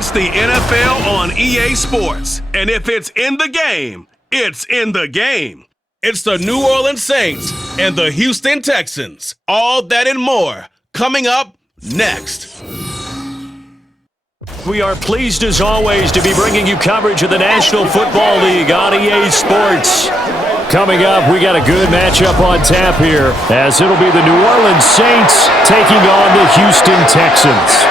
It's the NFL on EA Sports. And if it's in the game, it's in the game. It's the New Orleans Saints and the Houston Texans. All that and more coming up next. We are pleased as always to be bringing you coverage of the National Football League on EA Sports. Coming up, we got a good matchup on tap here, as it'll be the New Orleans Saints taking on the Houston Texans.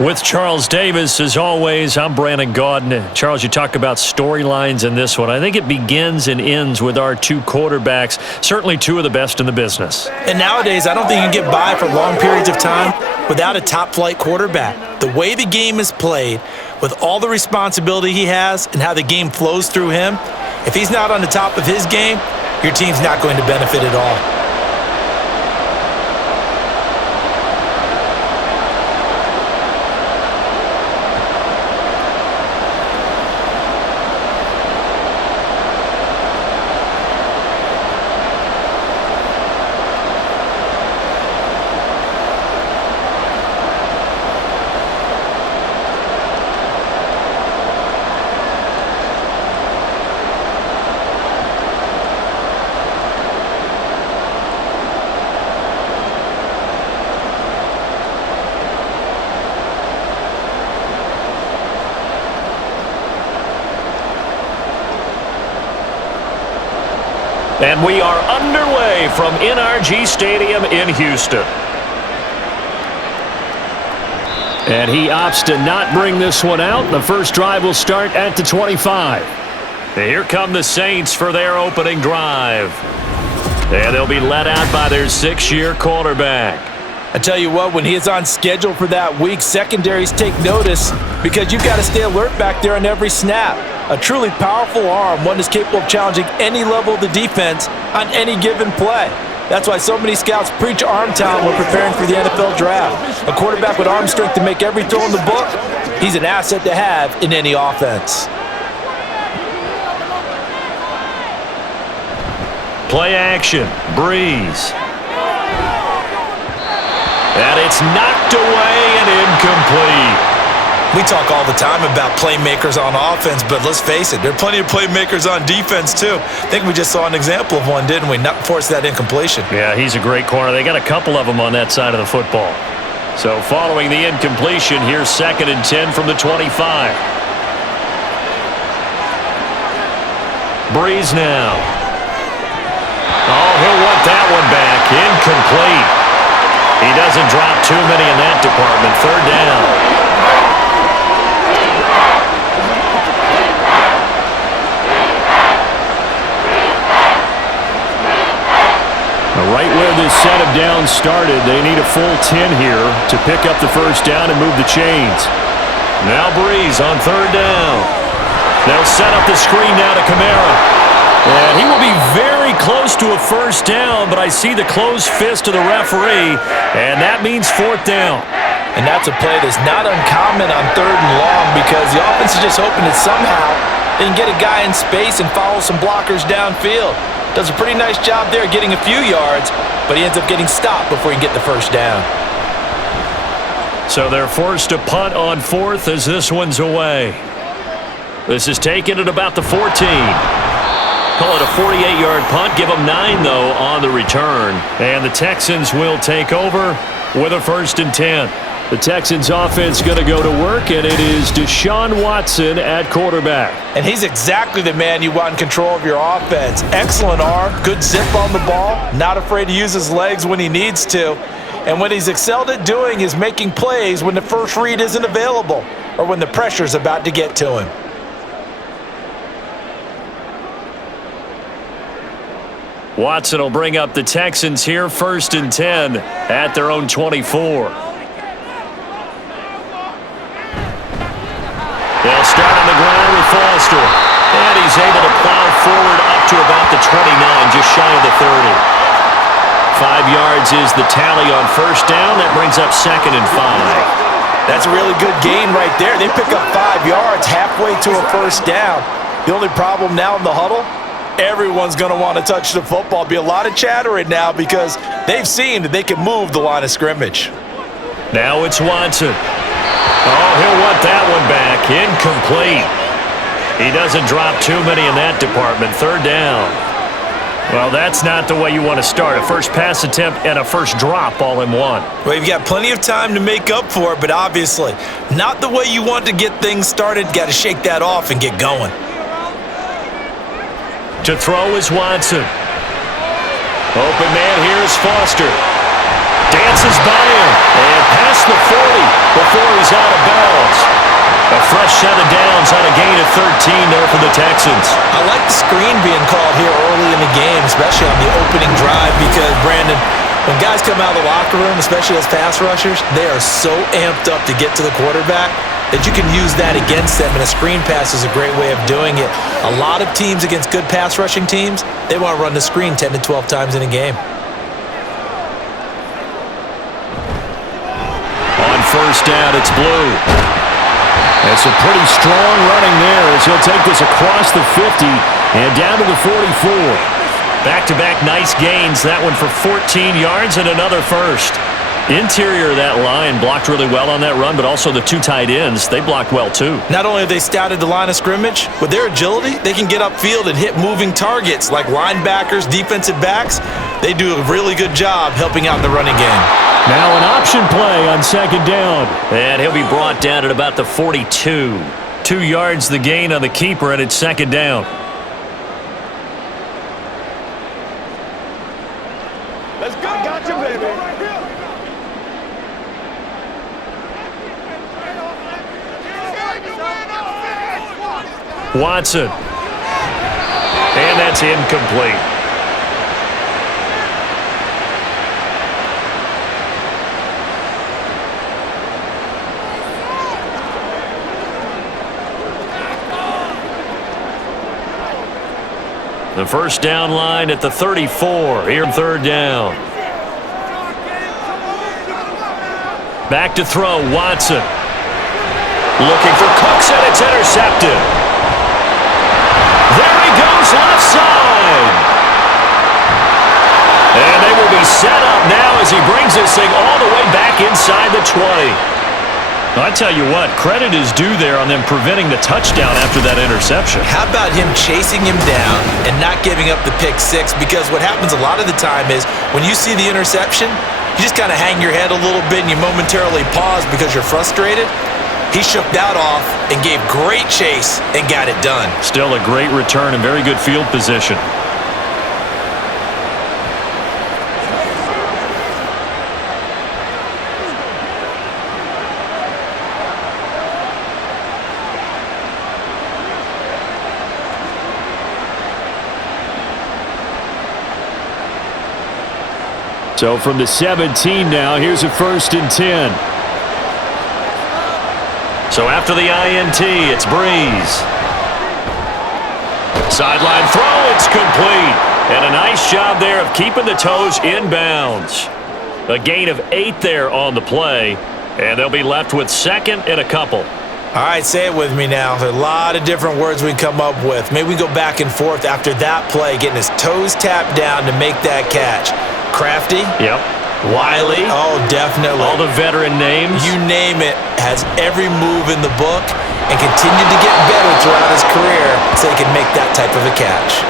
With Charles Davis, as always, I'm Brandon Gaudin. Charles, you talk about storylines in this one. I think it begins and ends with our two quarterbacks, certainly two of the best in the business. And nowadays, I don't think you can get by for long periods of time without a top-flight quarterback. The way the game is played, with all the responsibility he has and how the game flows through him, if he's not on the top of his game, your team's not going to benefit at all. And we are underway from NRG Stadium in Houston. And he opts to not bring this one out. The first drive will start at the 25. And here come the Saints for their opening drive. And they'll be led out by their 6-year quarterback. I tell you what, when he is on schedule for that week, secondaries take notice because you've got to stay alert back there on every snap. A truly powerful arm, one that's capable of challenging any level of the defense on any given play. That's why so many scouts preach arm talent when preparing for the NFL draft. A quarterback with arm strength to make every throw in the book, he's an asset to have in any offense. Play action, Breeze. And it's knocked away and incomplete. We talk all the time about playmakers on offense, but let's face it, there are plenty of playmakers on defense too. I think we just saw an example of one, didn't we? Not force that incompletion. Yeah, he's a great corner. They got a couple of them on that side of the football. So following the incompletion, here's 2nd and 10 from the 25. Breeze now. Oh, he'll want that one back. Incomplete. He doesn't drop too many in that department. 3rd down. Right where this set of downs started, they need a full 10 here to pick up the first down and move the chains. Now Breeze on 3rd down. They'll set up the screen now to Kamara. And he will be very close to a first down, but I see the closed fist of the referee, and that means 4th down. And that's a play that's not uncommon on 3rd and long because the offense is just hoping that somehow they can get a guy in space and follow some blockers downfield. Does a pretty nice job there getting a few yards, but he ends up getting stopped before he can get the first down. So they're forced to punt on 4th as this one's away. This is taken at about the 14. Call it a 48-yard punt. Give them 9, though, on the return. And the Texans will take over with a 1st and 10. The Texans offense going to go to work, and it is Deshaun Watson at quarterback. And he's exactly the man you want in control of your offense. Excellent arm, good zip on the ball, not afraid to use his legs when he needs to. And what he's excelled at doing is making plays when the first read isn't available or when the pressure's about to get to him. Watson will bring up the Texans here, 1st and 10 at their own 24. They'll start on the ground with Foster. And he's able to plow forward up to about the 29, just shy of the 30. 5 yards is the tally on 1st down. That brings up 2nd and 5. That's a really good gain right there. They pick up 5 yards halfway to a first down. The only problem now in the huddle, everyone's going to want to touch the football. Be a lot of chatter right now because they've seen that they can move the line of scrimmage. Now it's Watson. Oh, he'll want that one back. Incomplete. He doesn't drop too many in that department. Third down. Well, that's not the way you want to start. A first pass attempt and a first drop all in one. Well, you've got plenty of time to make up for it, but obviously not the way you want to get things started. Got to shake that off and get going. To throw is Watson. Open man here is Foster. Dances by him and past the 40 before he's out of bounds. A fresh set of downs on a gain of 13 there for the Texans. I like the screen being called here early in the game, especially on the opening drive, because, Brandon, when guys come out of the locker room, especially as pass rushers, they are so amped up to get to the quarterback that you can use that against them, and a screen pass is a great way of doing it. A lot of teams against good pass rushing teams, they want to run the screen 10 to 12 times in a game. On first down, it's Blue. It's a pretty strong running there as he'll take this across the 50 and down to the 44. Back-to-back nice gains. That one for 14 yards and another first. Interior of that line blocked really well on that run, but also the two tight ends, they blocked well too. Not only have they scouted the line of scrimmage, with their agility, they can get upfield and hit moving targets like linebackers, defensive backs. They do a really good job helping out in the running game. Now an option play on second down. And he'll be brought down at about the 42. 2 yards the gain on the keeper, and it's second down. Let's go. Gotcha, baby. Watson. And that's incomplete. The first down line at the 34. Here, third down. Back to throw, Watson. Looking for Cooks, and it's intercepted. There he goes, left side. And they will be set up now as he brings this thing all the way back inside the 20. I tell you what, credit is due there on them preventing the touchdown after that interception. How about him chasing him down and not giving up the pick six? Because what happens a lot of the time is when you see the interception, you just kind of hang your head a little bit and you momentarily pause because you're frustrated. He shook that off and gave great chase and got it done. Still a great return and very good field position. So from the 17 now, here's a 1st and 10. So after the INT, it's Breeze. Sideline throw, it's complete. And a nice job there of keeping the toes inbounds. A gain of 8 there on the play. And they'll be left with second and a couple. All right, say it with me now. There are a lot of different words we can come up with. Maybe we go back and forth after that play, getting his toes tapped down to make that catch. Crafty. Yep. Wiley. Oh, definitely. All the veteran names. You name it. Has every move in the book and continued to get better throughout his career so he can make that type of a catch.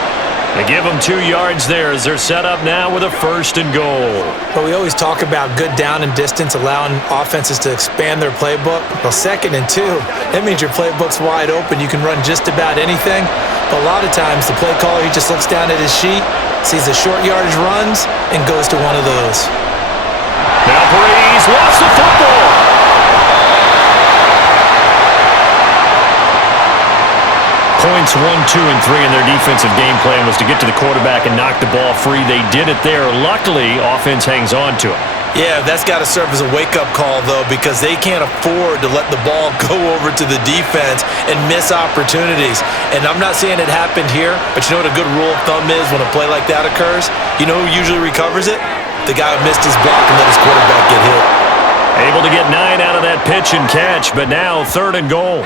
They give him 2 yards there as they're set up now with a 1st and goal. But we always talk about good down and distance, allowing offenses to expand their playbook. Well, 2nd and 2, that means your playbook's wide open. You can run just about anything. But a lot of times, the play caller, he just looks down at his sheet, sees the short yardage runs, and goes to one of those. Now Breeze lost the football. Points 1, 2, and 3 in their defensive game plan was to get to the quarterback and knock the ball free. They did it there. Luckily, offense hangs on to it. Yeah, that's got to serve as a wake-up call, though, because they can't afford to let the ball go over to the defense and miss opportunities. And I'm not saying it happened here, but you know what a good rule of thumb is when a play like that occurs? You know who usually recovers it? The guy who missed his block and let his quarterback get hit. Able to get 9 out of that pitch and catch, but now 3rd and goal.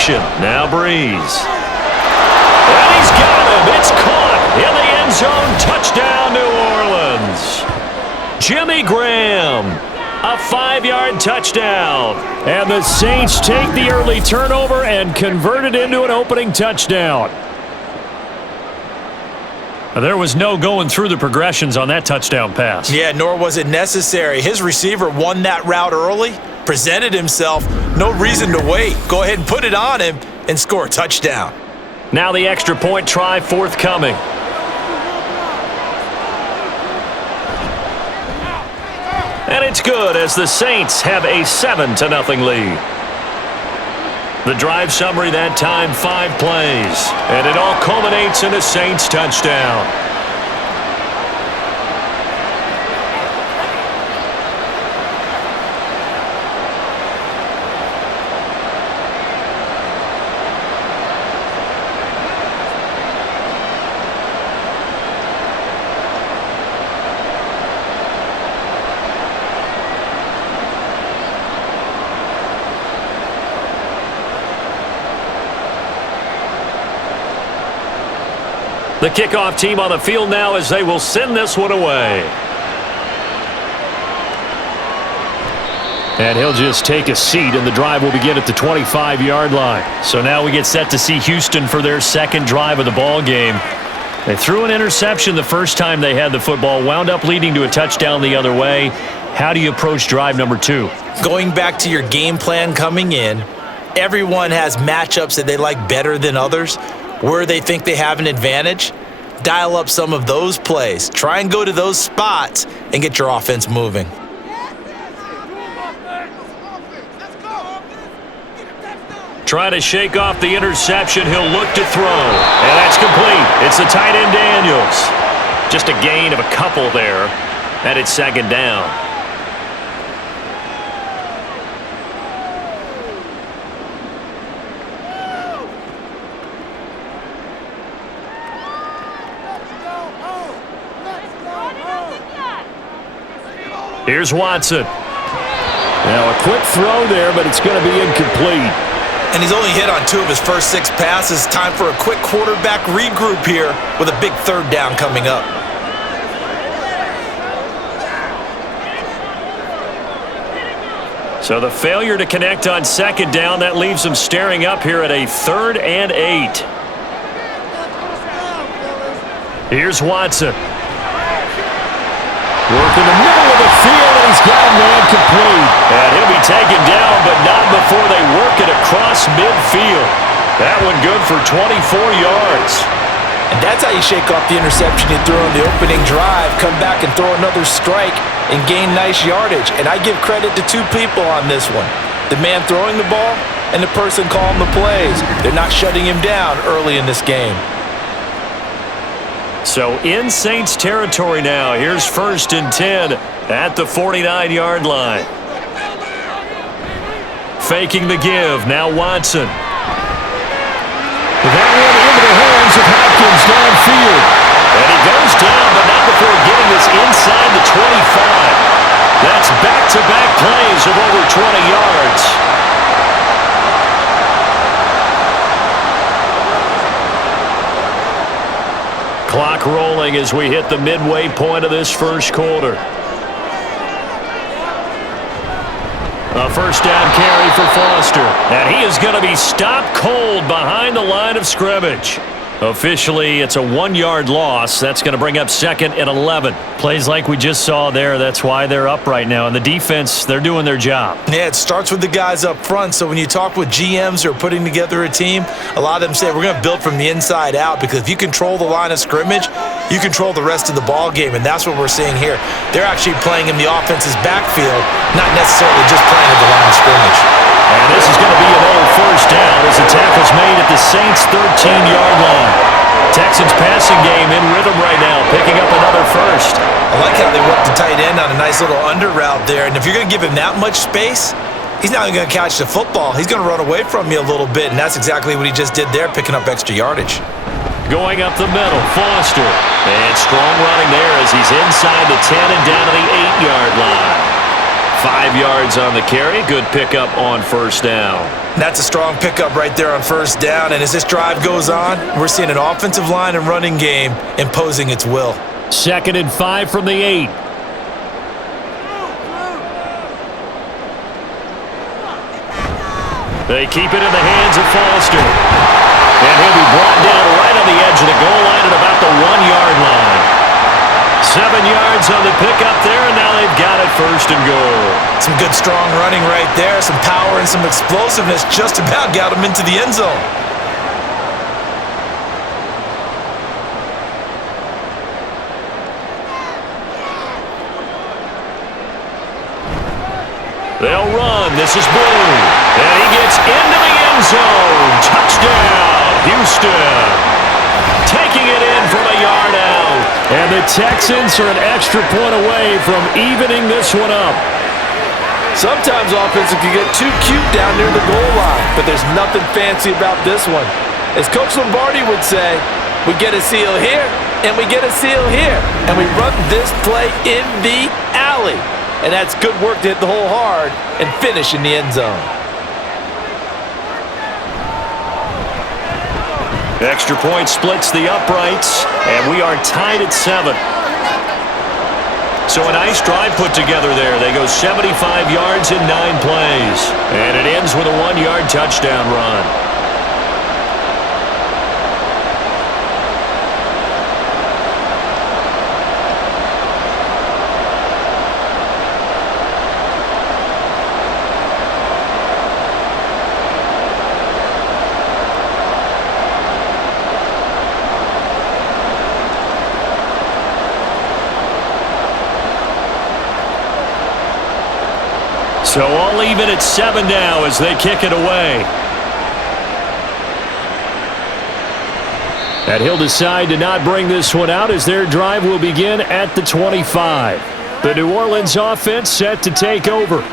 action. Now Breeze. And he's got him. It's caught in the end zone. Touchdown, New Orleans. Jimmy Graham, a 5-yard touchdown. And the Saints take the early turnover and convert it into an opening touchdown. There was no going through the progressions on that touchdown pass. Yeah, nor was it necessary. His receiver won that route early, presented himself, no reason to wait. Go ahead and put it on him and score a touchdown. Now the extra point try forthcoming. And it's good as the Saints have a 7-0 lead. The drive summary that time, 5 plays. And it all culminates in a Saints touchdown. The kickoff team on the field now as they will send this one away. And he'll just take a seat, and the drive will begin at the 25-yard line. So now we get set to see Houston for their second drive of the ball game. They threw an interception the first time they had the football, wound up leading to a touchdown the other way. How do you approach drive number 2? Going back to your game plan coming in, everyone has matchups that they like better than others. Where they think they have an advantage, dial up some of those plays. Try and go to those spots and get your offense moving. Try to shake off the interception. He'll look to throw. And that's complete. It's the tight end Daniels. Just a gain of a couple there. And it's second down. Here's Watson. Now a quick throw there, but it's going to be incomplete. And he's only hit on 2 of his first 6 passes. Time for a quick quarterback regroup here with a big third down coming up. So the failure to connect on second down, that leaves him staring up here at a 3rd and 8. Here's Watson. Work in the middle of the field, and he's got a man complete. And he'll be taken down, but not before they work it across midfield. That one good for 24 yards. And that's how you shake off the interception you threw on the opening drive, come back and throw another strike and gain nice yardage. And I give credit to 2 people on this one. The man throwing the ball and the person calling the plays. They're not shutting him down early in this game. So in Saints territory now. Here's 1st and 10 at the 49-yard line. Faking the give. Now Watson. That one into the hands of Hopkins downfield. And he goes down, but not before getting this inside the 25. That's back-to-back plays of over 20 yards. Clock rolling as we hit the midway point of this first quarter. A first down carry for Foster. And he is going to be stopped cold behind the line of scrimmage. Officially, it's a 1-yard loss. That's going to bring up 2nd and 11. Plays like we just saw there. That's why they're up right now. And the defense, they're doing their job. Yeah, it starts with the guys up front. So when you talk with GMs who are putting together a team, a lot of them say we're going to build from the inside out, because if you control the line of scrimmage, you control the rest of the ball game. And that's what we're seeing here. They're actually playing in the offense's backfield, not necessarily just playing at the line of scrimmage. And this is going to be an old first down as the tackle's made at the Saints' 13-yard line. Texans passing game in rhythm right now, picking up another first. I like how they worked the tight end on a nice little under route there. And if you're going to give him that much space, he's not even going to catch the football. He's going to run away from you a little bit, and that's exactly what he just did there, picking up extra yardage. Going up the middle, Foster. And strong running there as he's inside the 10 and down to the 8-yard line. 5 yards on the carry. Good pickup on first down. That's a strong pickup right there on first down. And as this drive goes on, we're seeing an offensive line and running game imposing its will. 2nd and 5 from the 8. They keep it in the hands of Foster. And he'll be brought down right on the edge of the goal line at about the 1-yard line. 7 yards on the pickup there, and now they've got it 1st and goal. Some good strong running right there. Some power and some explosiveness just about got him into the end zone. They'll run. This is Blue. And he gets into the end zone. Touchdown, Houston. Taking it in from a yard out. And the Texans are an extra point away from evening this one up. Sometimes offenses can get too cute down near the goal line, but there's nothing fancy about this one. As Coach Lombardi would say, we get a seal here, and we get a seal here, and we run this play in the alley. And that's good work to hit the hole hard and finish in the end zone. Extra point splits the uprights, and we are tied at 7. So a nice drive put together there. They go 75 yards in 9 plays. And it ends with a 1-yard touchdown run. So all even at 7 now as they kick it away. And he'll decide to not bring this one out as their drive will begin at the 25. The New Orleans offense set to take over.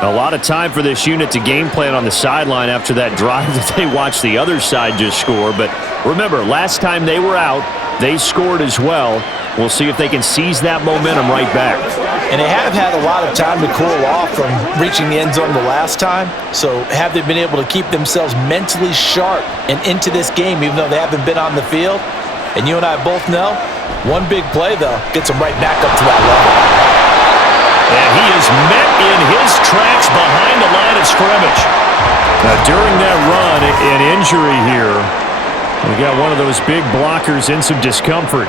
A lot of time for this unit to game plan on the sideline after that drive that they watched the other side just score. But remember, last time they were out, they scored as well. We'll see if they can seize that momentum right back. And they have had a lot of time to cool off from reaching the end zone the last time. So have they been able to keep themselves mentally sharp and into this game even though they haven't been on the field? And you and I both know, one big play, though, gets them right back up to that level. And he is met in his tracks behind the line of scrimmage. Now, during that run, an injury here. We got one of those big blockers in some discomfort.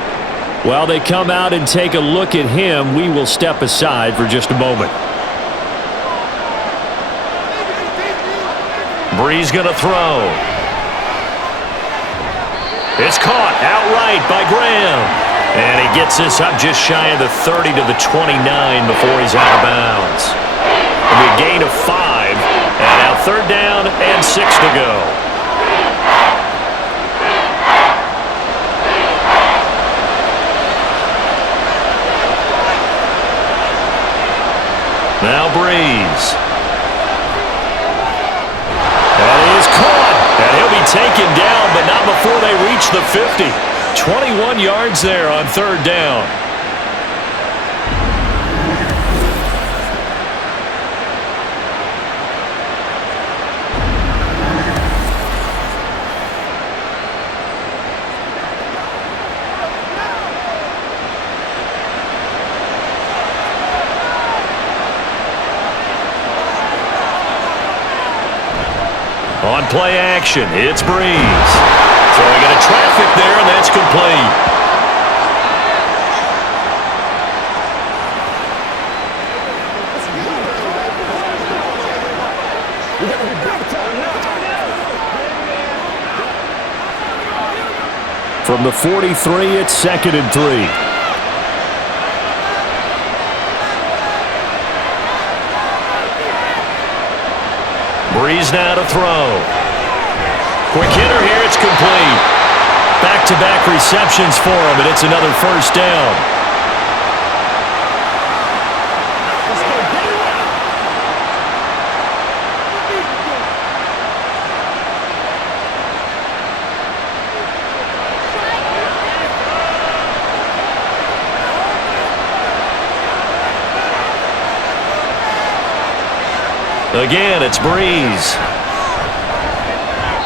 While they come out and take a look at him, we will step aside for just a moment. Breeze going to throw. It's caught outright by Graham. And he gets this up just shy of the 30 to the 29 before he's out of bounds. It'll be a gain of 5. And now 3rd down and 6 to go. Now Breeze. That is caught. And he'll be taken down, but not before they reach the 50. 21 yards there on 3rd down. On play action, it's Breeze. Throwing into traffic there, and that's complete. From the 43, it's 2nd and 3. Breeze now to throw. Quick hitter here, it's complete. Back-to-back receptions for him, and it's another 1st down. Again, it's Breeze.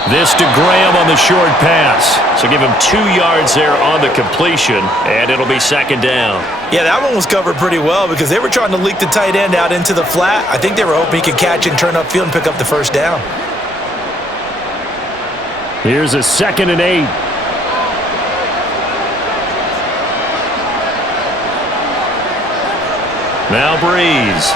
This to Graham on the short pass. So give him 2 yards there on the completion, and it'll be second down. Yeah, that one was covered pretty well because they were trying to leak the tight end out into the flat. I think they were hoping he could catch it and turn upfield and pick up the first down. Here's a 2nd and 8. Now Breeze.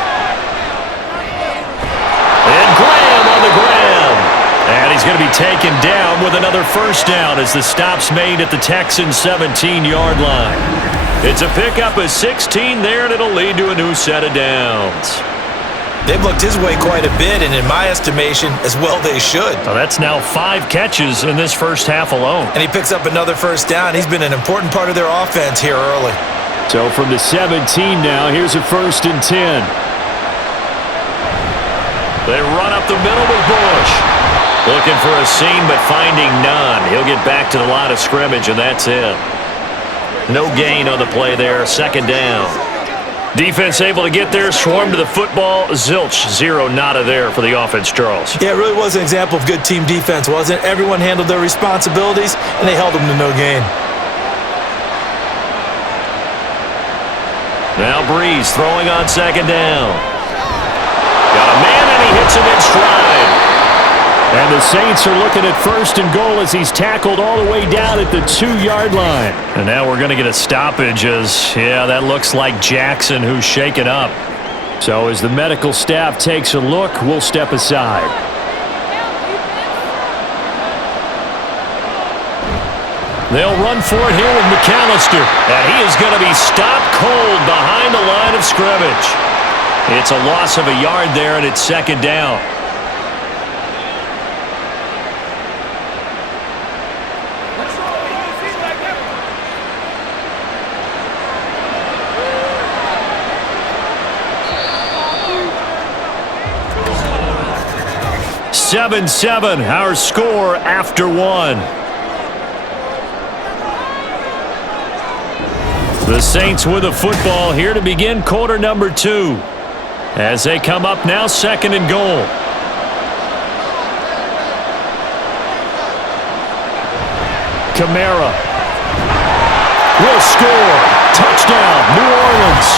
And Graham on the ground. And he's going to be taken down with another first down as the stop's made at the Texans' 17-yard line. It's a pickup of 16 there, and it'll lead to a new set of downs. They've looked his way quite a bit, and in my estimation, as well they should. Well, that's now 5 catches in this first half alone. And he picks up another first down. He's been an important part of their offense here early. So from the 17 now, here's a 1st and 10. They run up the middle with Bush. Looking for a seam, but finding none. He'll get back to the line of scrimmage, and that's it. No gain on the play there. 2nd down. Defense able to get there, swarm to the football. Zilch, 0 nada there for the offense, Charles. Yeah, it really was an example of good team defense, wasn't it? Everyone handled their responsibilities, and they held them to no gain. Now Breeze throwing on 2nd down. Got a man, and he hits him in stride. And the Saints are looking at 1st and goal as he's tackled all the way down at the 2-yard line. And now we're going to get a stoppage as, yeah, that looks like Jackson who's shaken up. So as the medical staff takes a look, we'll step aside. They'll run for it here with McAllister. And he is going to be stopped cold behind the line of scrimmage. It's a loss of a yard there, and it's 2nd down. Seven, our score after 1. The Saints with the football here to begin quarter number 2. As they come up now, 2nd and goal. Kamara will score. Touchdown, New Orleans.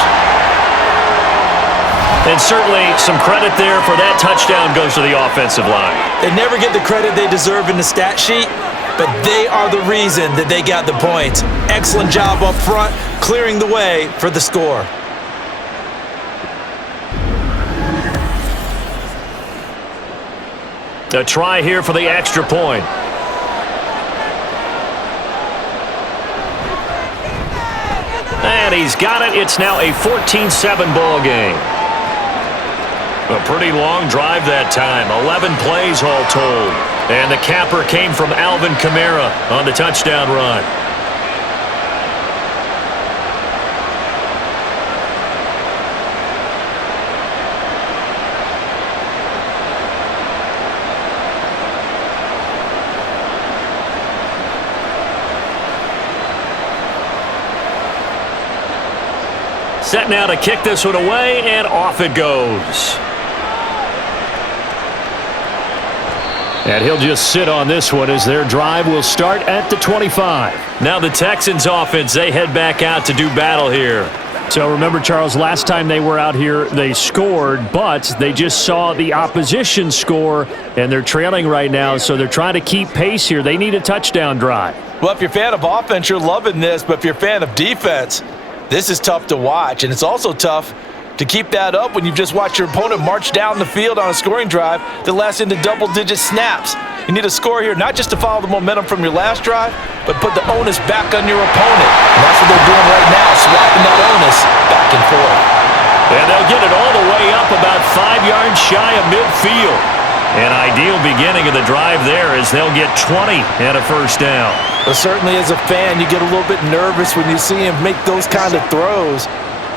And certainly some credit there for that touchdown goes to the offensive line. They never get the credit they deserve in the stat sheet, but they are the reason that they got the points. Excellent job up front, clearing the way for the score. A try here for the extra point. And he's got it. It's now a 14-7 ball game. A pretty long drive that time. 11 plays all told. And the capper came from Alvin Kamara on the touchdown run. Set now to kick this one away, and off it goes. And he'll just sit on this one as their drive will start at the 25. Now the Texans offense, they head back out to do battle here. So remember, Charles, last time they were out here, they scored, but they just saw the opposition score, and they're trailing right now, so they're trying to keep pace here. They need a touchdown drive. Well, if you're a fan of offense, you're loving this, but if you're a fan of defense, this is tough to watch, and it's also tough to keep that up when you've just watched your opponent march down the field on a scoring drive that lasts into double-digit snaps. You need a score here, not just to follow the momentum from your last drive, but put the onus back on your opponent. And that's what they're doing right now, swapping that onus back and forth. And they'll get it all the way up about 5 yards shy of midfield. An ideal beginning of the drive there as they'll get 20 and a first down. But certainly as a fan, you get a little bit nervous when you see him make those kind of throws.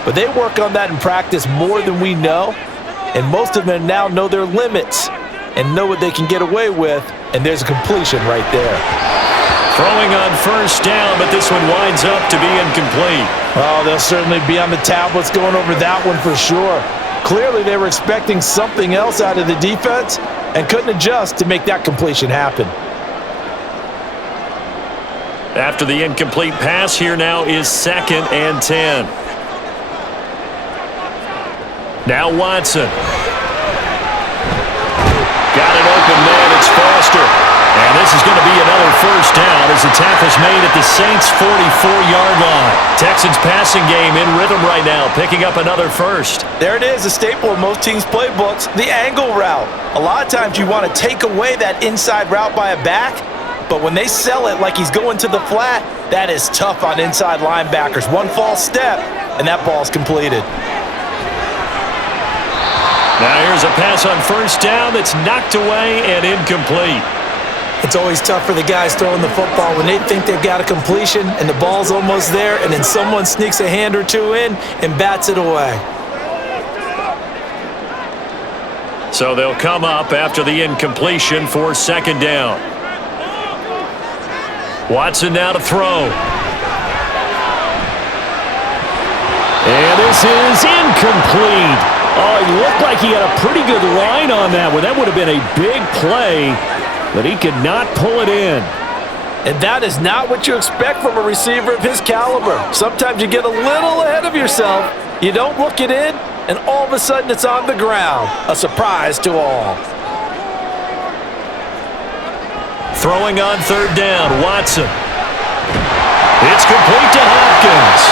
But they work on that in practice more than we know. And most of them now know their limits and know what they can get away with. And there's a completion right there. Throwing on first down, but this one winds up to be incomplete. Oh, they'll certainly be on the tablets going over that one for sure. Clearly, they were expecting something else out of the defense and couldn't adjust to make that completion happen. After the incomplete pass, here now is 2nd and 10. Now Watson. Got an open man. It's Foster. And this is going to be another first down as the tackle's made at the Saints' 44-yard line. Texans passing game in rhythm right now, picking up another first. There it is, a staple of most teams' playbooks, the angle route. A lot of times you want to take away that inside route by a back, but when they sell it like he's going to the flat, that is tough on inside linebackers. One false step, and that ball's completed. Now here's a pass on first down that's knocked away and incomplete. It's always tough for the guys throwing the football when they think they've got a completion and the ball's almost there, and then someone sneaks a hand or two in and bats it away. So they'll come up after the incompletion for 2nd down. Watson now to throw. And this is incomplete. Oh, he looked like he had a pretty good line on that one. That would have been a big play, but he could not pull it in. And that is not what you expect from a receiver of his caliber. Sometimes you get a little ahead of yourself, you don't look it in, and all of a sudden it's on the ground. A surprise to all. Throwing on 3rd down, Watson. It's complete to Hopkins.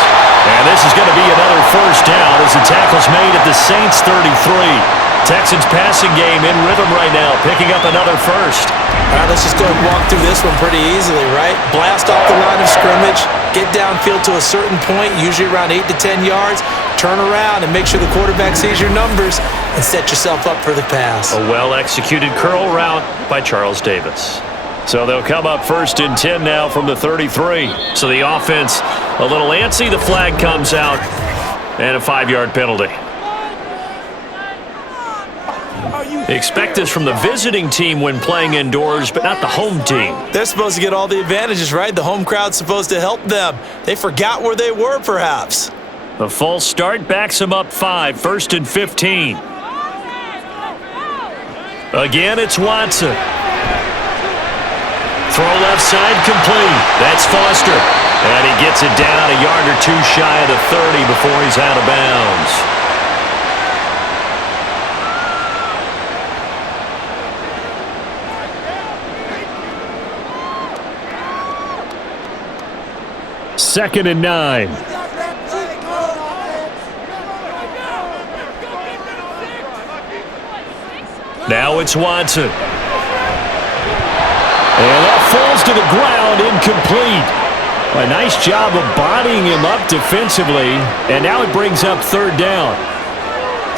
And this is going to be another first down as the tackle's made at the Saints' 33. Texans passing game in rhythm right now, picking up another first. All right, let's just go and walk through this one pretty easily, right? Blast off the line of scrimmage, get downfield to a certain point, usually around 8 to 10 yards, turn around and make sure the quarterback sees your numbers and set yourself up for the pass. A well-executed curl route by Charles Davis. So they'll come up 1st and 10 now from the 33. So the offense a little antsy. The flag comes out and a 5-yard penalty. Expect this from the visiting team when playing indoors, but not the home team. They're supposed to get all the advantages, right? The home crowd's supposed to help them. They forgot where they were, perhaps. A false start backs them up 5, 1st and 15. Again, it's Watson. Throw left side complete. That's Foster. And he gets it down a yard or two shy of the 30 before he's out of bounds. Second and 9. Now it's Watson. And that falls to the ground, incomplete. A nice job of bodying him up defensively, and now it brings up 3rd down.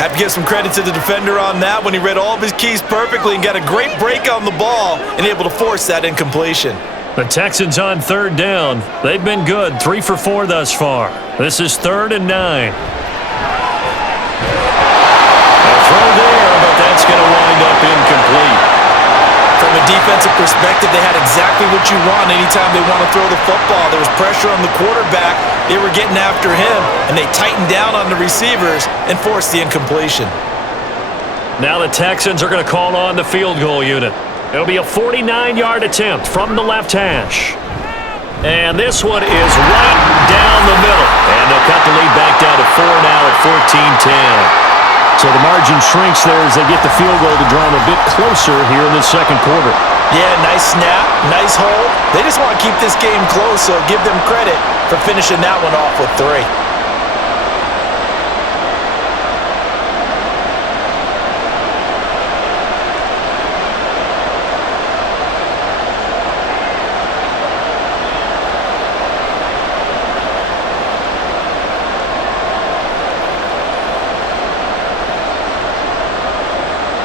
Have to give some credit to the defender on that when he read all of his keys perfectly and got a great break on the ball and able to force that incompletion. The Texans on 3rd down. They've been good, 3 for 4 thus far. This is 3rd and 9. A throw there, but that's going to wind up incomplete. From a defensive perspective, they had exactly what you want anytime they want to throw the football. There was pressure on the quarterback. They were getting after him, and they tightened down on the receivers and forced the incompletion. Now the Texans are going to call on the field goal unit. It'll be a 49-yard attempt from the left hash. And this one is right down the middle. And they'll cut the lead back down to 4 now at 14-10. So the margin shrinks there as they get the field goal to draw them a bit closer here in the 2nd quarter. Yeah, nice snap, nice hold. They just want to keep this game close, so give them credit for finishing that one off with 3.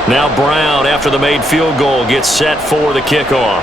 Now Brown, after the made field goal, gets set for the kickoff.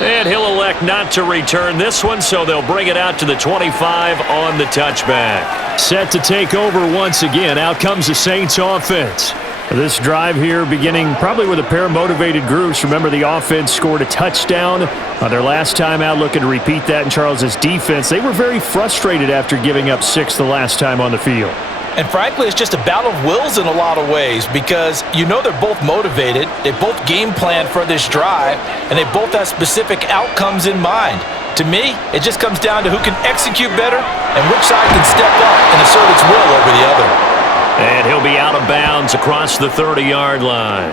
And he'll elect not to return this one, so they'll bring it out to the 25 on the touchback. Set to take over once again. Out comes the Saints offense. This drive here beginning probably with a pair of motivated groups. Remember, the offense scored a touchdown on their last time out, looking to repeat that in Charles's defense. They were very frustrated after giving up 6 the last time on the field. And frankly, it's just a battle of wills in a lot of ways because you know they're both motivated, they both game planned for this drive, and they both have specific outcomes in mind. To me, it just comes down to who can execute better and which side can step up and assert its will over the other. And he'll be out of bounds across the 30-yard line.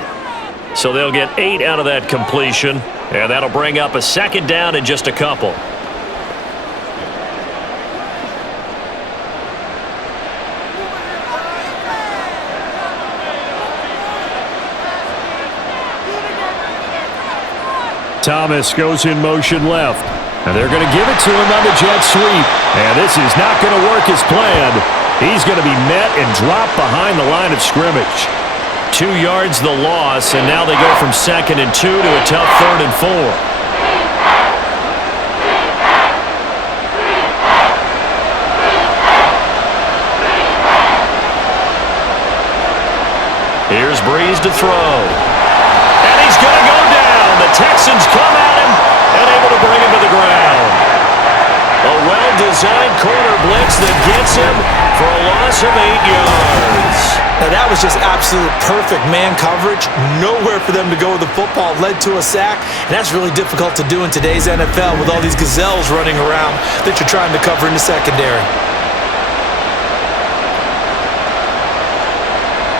So they'll get 8 out of that completion, and that'll bring up a second down in just a couple. Thomas goes in motion left. And they're going to give it to him on the jet sweep. And this is not going to work as planned. He's going to be met and dropped behind the line of scrimmage. 2 yards the loss, and now they go from 2nd and 2 to a tough 3rd and 4. Here's Breeze to throw. And he's going to go down. The Texans come at him and able to bring him to the ground. A well-designed corner blitz that gets him for a loss of 8 yards. Now that was just absolute perfect man coverage. Nowhere for them to go with the football. Led to a sack, and that's really difficult to do in today's NFL with all these gazelles running around that you're trying to cover in the secondary.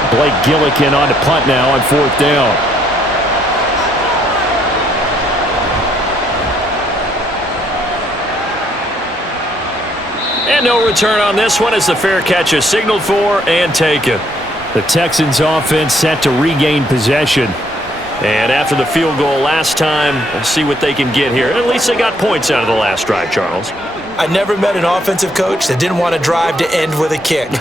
Blake Gillikin on to punt now on 4th down. And no return on this one as the fair catch is signaled for and taken. The Texans offense set to regain possession. And after the field goal last time, we'll see what they can get here. At least they got points out of the last drive, Charles. I never met an offensive coach that didn't want to drive to end with a kick.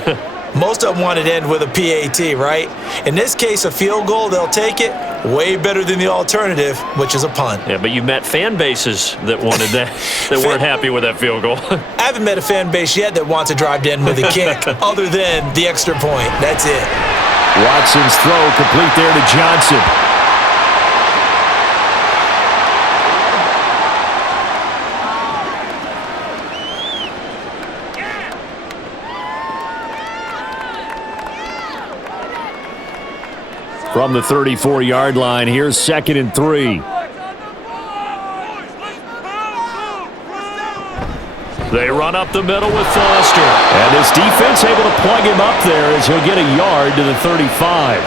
Most of them wanted to end with a PAT, right? In this case, a field goal, they'll take it. Way better than the alternative, which is a punt. Yeah, but you met fan bases that wanted that, that weren't happy with that field goal. I haven't met a fan base yet that wants to drive to end with a kick other than the extra point. That's it. Watson's throw complete there to Johnson. From the 34-yard line, here's 2nd and 3. They run up the middle with Foster. And his defense able to plug him up there as he'll get a yard to the 35.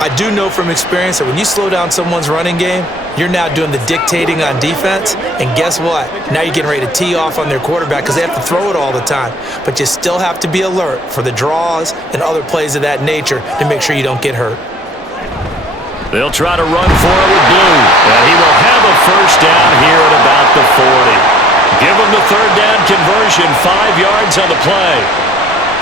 I do know from experience that when you slow down someone's running game, you're now doing the dictating on defense. And guess what? Now you're getting ready to tee off on their quarterback because they have to throw it all the time. But you still have to be alert for the draws and other plays of that nature to make sure you don't get hurt. They'll try to run for it with Blue. And he will have a first down here at about the 40. Give him the 3rd down conversion, 5 yards on the play.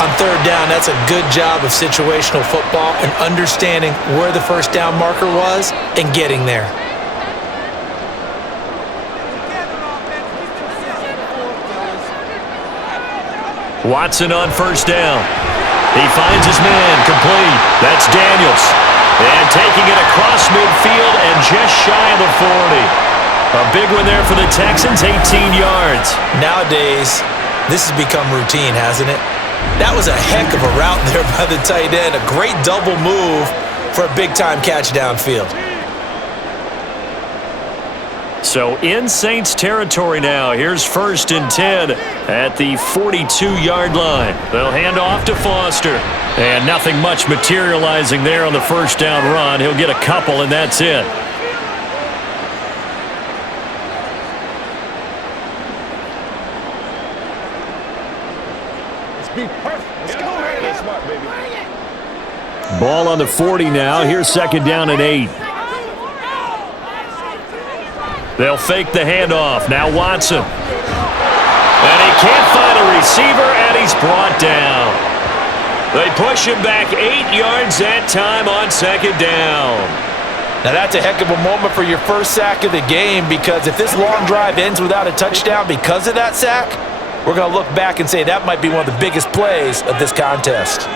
On 3rd down, that's a good job of situational football and understanding where the first down marker was and getting there. Watson on 1st down. He finds his man, complete. That's Daniels. And taking it across midfield and just shy of the 40. A big one there for the Texans, 18 yards. Nowadays, this has become routine, hasn't it? That was a heck of a route there by the tight end. A great double move for a big-time catch downfield. So in Saints territory now. Here's 1st and 10 at the 42-yard line. They'll hand off to Foster. And nothing much materializing there on the first down run. He'll get a couple, and that's it. Ball on the 40 now. Here's 2nd down and 8. They'll fake the handoff. Now Watson. And he can't find a receiver, and he's brought down. They push him back 8 yards that time on 2nd down. Now that's a heck of a moment for your first sack of the game because if this long drive ends without a touchdown because of that sack, we're going to look back and say that might be one of the biggest plays of this contest.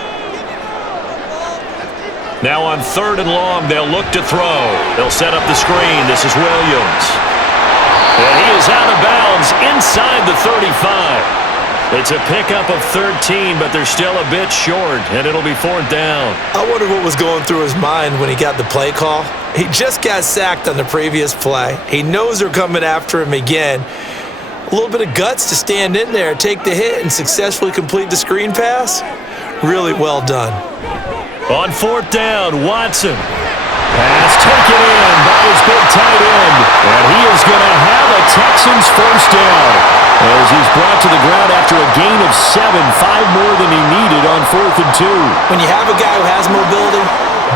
Now on 3rd and long, they'll look to throw. They'll set up the screen. This is Williams. And he is out of bounds inside the 35. It's a pickup of 13, but they're still a bit short, and it'll be 4th down. I wonder what was going through his mind when he got the play call. He just got sacked on the previous play. He knows they're coming after him again. A little bit of guts to stand in there, take the hit, and successfully complete the screen pass. Really well done. On 4th down, Watson. Pass taken in by his big tight end. And he is going to have a Texans 1st down as he's brought to the ground after a gain of 7, 5 more than he needed on 4th and 2. When you have a guy who has mobility,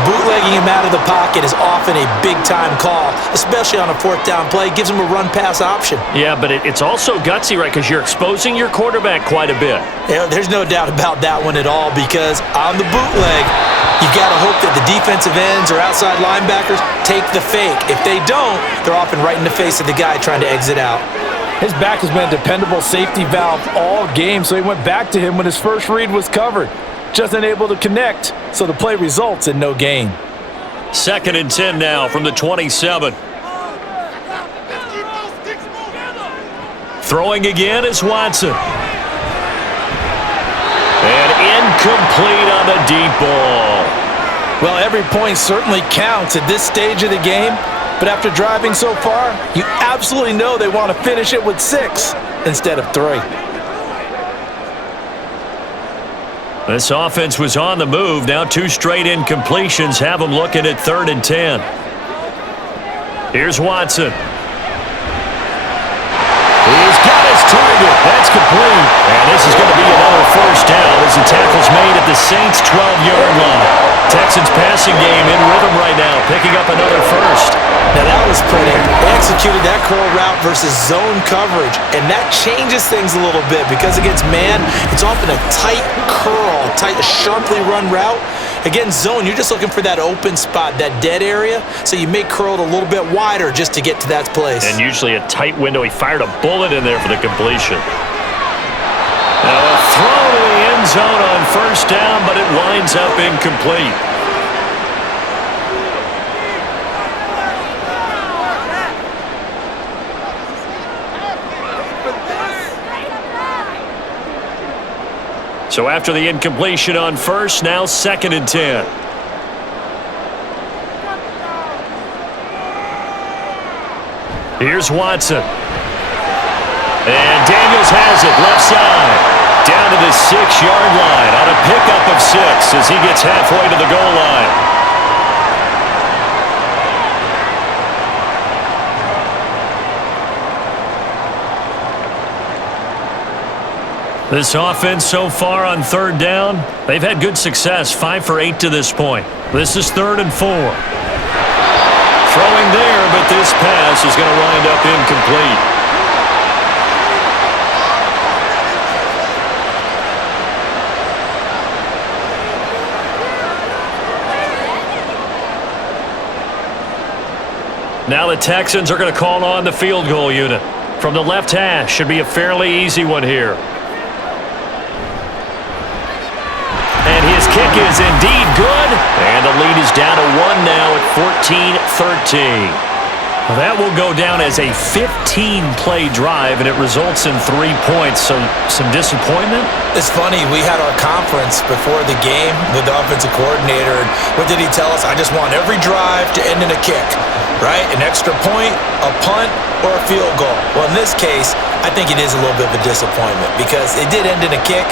bootlegging him out of the pocket is often a big-time call, especially on a 4th down play. It gives him a run-pass option. Yeah, but it's also gutsy, right, because you're exposing your quarterback quite a bit. Yeah, there's no doubt about that one at all, because on the bootleg, you've got to hope that the defensive ends or outside linebackers take the fake. If they don't, they're often right in the face of the guy trying to exit out. His back has been a dependable safety valve all game, so he went back to him when his first read was covered. Just unable to connect, so the play results in no gain. 2nd and 10 now from the 27. Throwing again is Watson. And incomplete on the deep ball. Well, every point certainly counts at this stage of the game, but after driving so far, you absolutely know they want to finish it with 6 instead of 3. This offense was on the move. Now 2 straight incompletions have them looking at 3rd and 10. Here's Watson. He's got his target. That's complete. And this is going to be another 1st down as the tackle's made at the Saints' 12-yard line. Texans passing game in rhythm right now, picking up another 1st. Now that was pretty. They executed that curl route versus zone coverage, and that changes things a little bit because against man, it's often a tight curl, sharply run route. Against zone, you're just looking for that open spot, that dead area, so you may curl it a little bit wider just to get to that place. And usually a tight window. He fired a bullet in there for the completion. Now a throw to the end zone on 1st down, but it winds up incomplete. So after the incompletion on 1st, now 2nd and 10. Here's Watson. And Daniels has it left side. Down to the 6-yard line on a pickup of 6 as he gets halfway to the goal line. This offense so far on 3rd down, they've had good success, 5 for 8 to this point. This is 3rd and 4. Throwing there, but this pass is going to wind up incomplete. Now the Texans are going to call on the field goal unit. From the left hash, should be a fairly easy one here. And his kick is indeed good. And the lead is down to 1 now at 14-13. Well, that will go down as a 15-play drive, and it results in 3 points. So some disappointment? It's funny, we had our conference before the game with the offensive coordinator, and what did he tell us? I just want every drive to end in a kick, right? An extra point, a punt, or a field goal. Well, in this case, I think it is a little bit of a disappointment because it did end in a kick,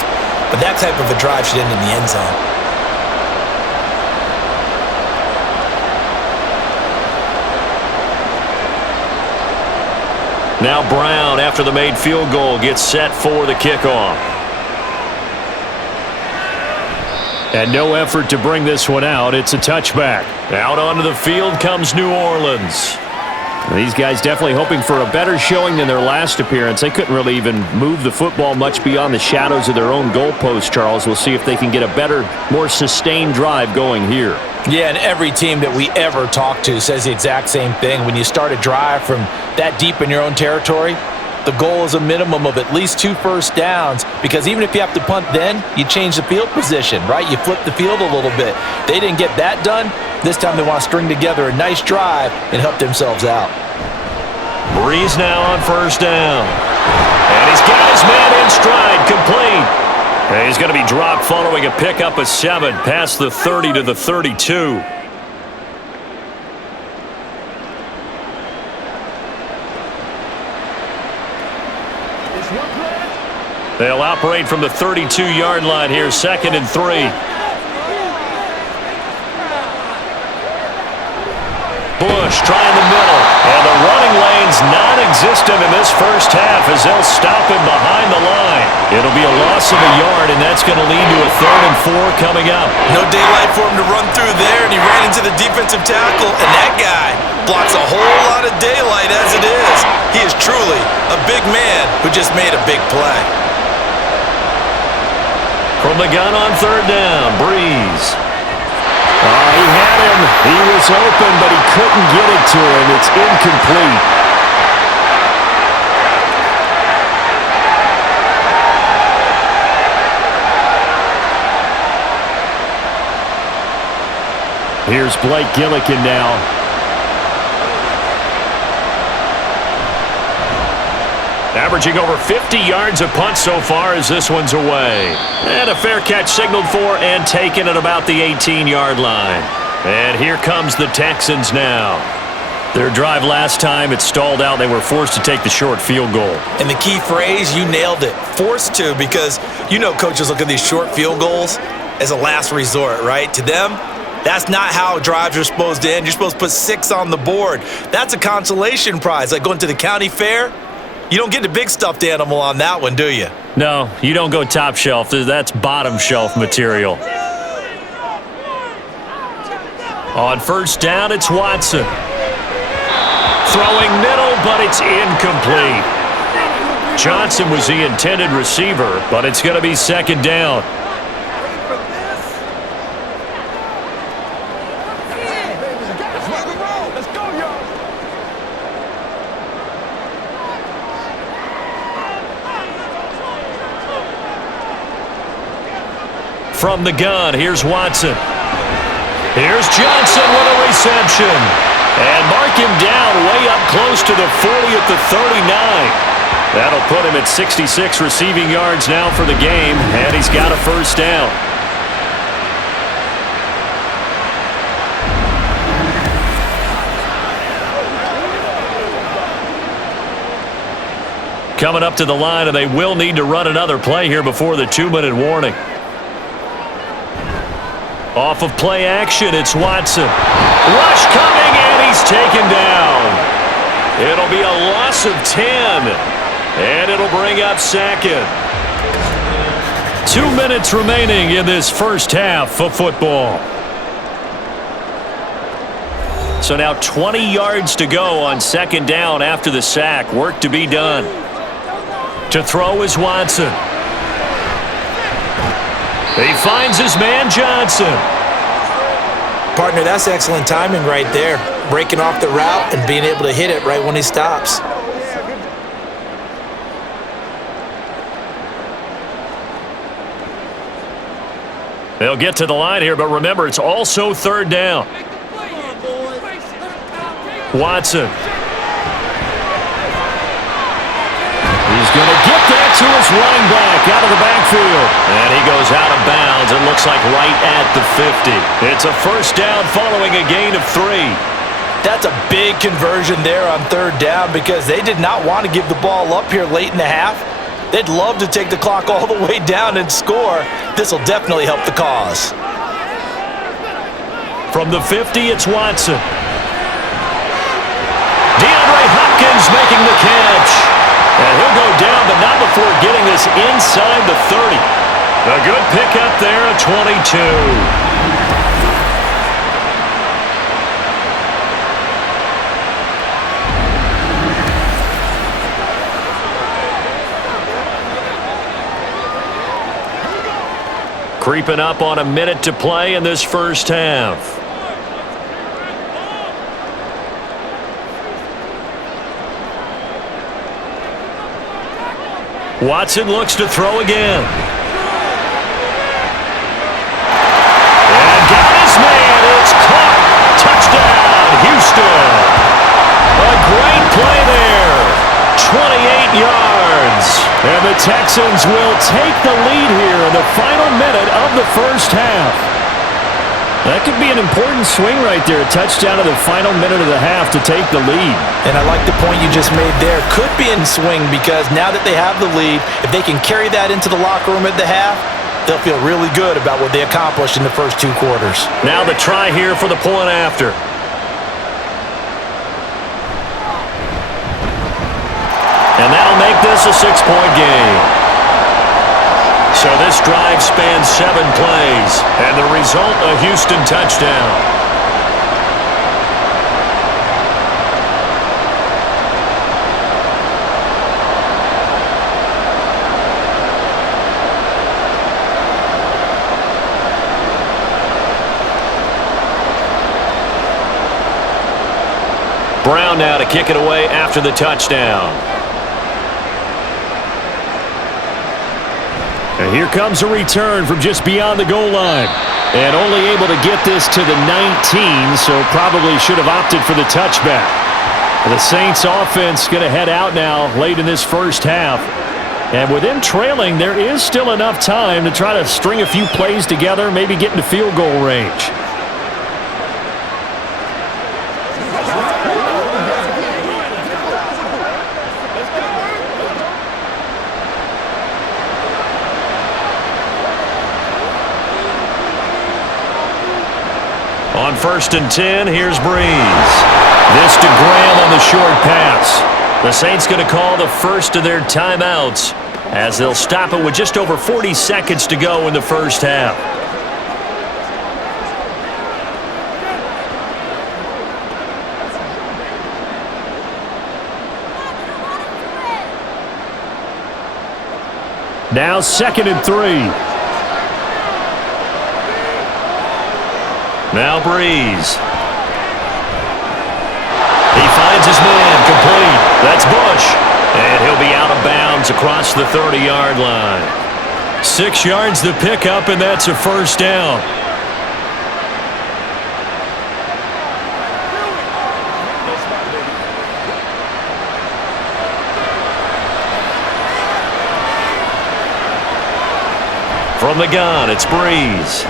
but that type of a drive should end in the end zone. Now Brown, after the made field goal, gets set for the kickoff. And no effort to bring this one out. It's a touchback. Out onto the field comes New Orleans. These guys definitely hoping for a better showing than their last appearance. They couldn't really even move the football much beyond the shadows of their own goalpost, Charles. We'll see if they can get a better, more sustained drive going here. Yeah, and every team that we ever talk to says the exact same thing. When you start a drive from that deep in your own territory, The goal is a minimum of at least 2 first downs, because even if you have to punt then, you change the field position, right? You flip the field a little bit. They didn't get that done. This time they want to string together a nice drive and help themselves out. Breeze now on first down. And he's got his man in stride, complete. And he's going to be dropped following a pickup of 7 past the 30 to the 32. They'll operate from the 32-yard line here, 2nd and 3. Bush trying the middle, and the running lane's non-existent in this first half as they'll stop him behind the line. It'll be a loss of a yard, and that's going to lead to a 3rd and 4 coming up. No daylight for him to run through there, and he ran into the defensive tackle, and that guy blocks a whole lot of daylight as it is. He is truly a big man who just made a big play. From the gun on 3rd down, Breeze. He had him. He was open, but he couldn't get it to him. It's incomplete. Here's Blake Gillikin now. Averaging over 50 yards a punt so far as this one's away. And a fair catch signaled for and taken at about the 18-yard line. And here comes the Texans now. Their drive last time, it stalled out. They were forced to take the short field goal. And the key phrase, you nailed it. Forced to, because you know coaches look at these short field goals as a last resort, right? To them, that's not how drives are supposed to end. You're supposed to put 6 on the board. That's a consolation prize, like going to the county fair. You don't get the big stuffed animal on that one, do you? No, you don't go top shelf. That's bottom shelf material. On first down, it's Watson. Throwing middle, but it's incomplete. Johnson was the intended receiver, but it's going to be 2nd down. From the gun, here's Watson. Here's Johnson with a reception. And mark him down way up close to the 40 at the 39. That'll put him at 66 receiving yards now for the game, and he's got a first down. Coming up to the line, and they will need to run another play here before the 2-minute warning. Off of play action, it's Watson. Rush coming, and he's taken down. It'll be a loss of 10, and it'll bring up 2nd. 2 minutes remaining in this first half of football. So now 20 yards to go on 2nd down after the sack. Work to be done. To throw is Watson. He finds his man Johnson. Partner, that's excellent timing right there. Breaking off the route and being able to hit it right when he stops. They'll get to the line here, but remember, it's also 3rd down. Watson. He's going to get that to his running back out of the backfield. And he goes out of bounds. It looks like right at the 50. It's a first down following a gain of 3. That's a big conversion there on 3rd down, because they did not want to give the ball up here late in the half. They'd love to take the clock all the way down and score. This will definitely help the cause. From the 50, it's Watson. DeAndre Hopkins making the catch. And he'll go down, but not before getting this inside the 30. A good pickup there at 22. Creeping up on a minute to play in this first half. Watson looks to throw again. And got his man. It's caught. Touchdown, Houston. A great play there. 28 yards. And the Texans will take the lead here in the final minute of the first half. That could be an important swing right there. A touchdown in the final minute of the half to take the lead. And I like the point you just made there. Could be in swing because now that they have the lead, if they can carry that into the locker room at the half, they'll feel really good about what they accomplished in the first 2 quarters. Now the try here for the point after. And that'll make this a 6-point game. So this drive spans 7 plays, and the result, a Houston touchdown. Brown now to kick it away after the touchdown. And here comes a return from just beyond the goal line. And only able to get this to the 19, so probably should have opted for the touchback. The Saints offense going to head out now late in this first half. And with them trailing, there is still enough time to try to string a few plays together, maybe get into field goal range. On 1st and 10, here's Breeze. This to Graham on the short pass. The Saints going to call the first of their timeouts as they'll stop it with just over 40 seconds to go in the first half. Now 2nd and 3. Now Breeze. He finds his man complete. That's Bush. And he'll be out of bounds across the 30-yard line. 6 yards to pick up, and that's a first down. From the gun, it's Breeze.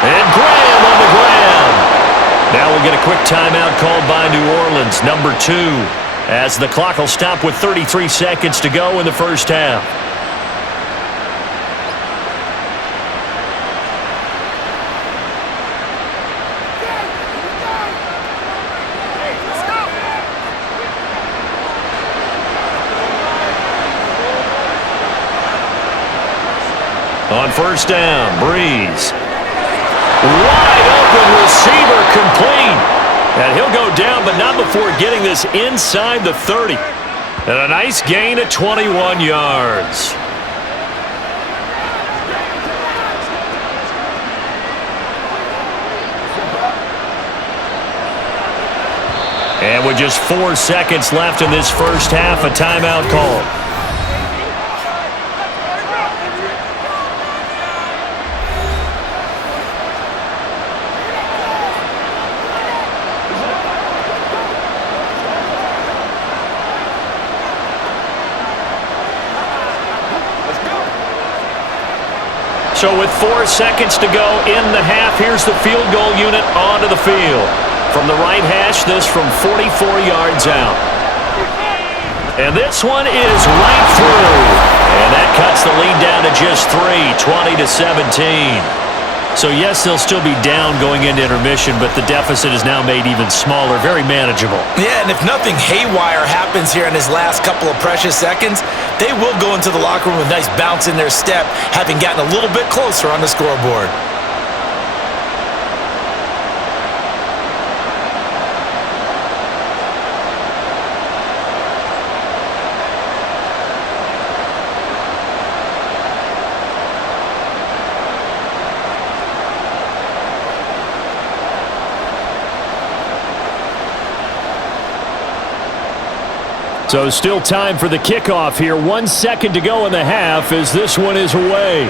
And Graham on the ground. Now we'll get a quick timeout called by New Orleans, number 2, as the clock will stop with 33 seconds to go in the first half. On 1st down, Breeze. Wide open receiver complete. And he'll go down, but not before getting this inside the 30. And a nice gain of 21 yards. And with just 4 seconds left in this first half, a timeout call. So with 4 seconds to go in the half, here's the field goal unit onto the field. From the right hash, this from 44 yards out. And this one is right through. And that cuts the lead down to just 3, 20-17. So yes, they'll still be down going into intermission, but the deficit is now made even smaller, very manageable. Yeah, and if nothing haywire happens here in his last couple of precious seconds, they will go into the locker room with a nice bounce in their step, having gotten a little bit closer on the scoreboard. So still time for the kickoff here. 1 second to go in the half as this one is away.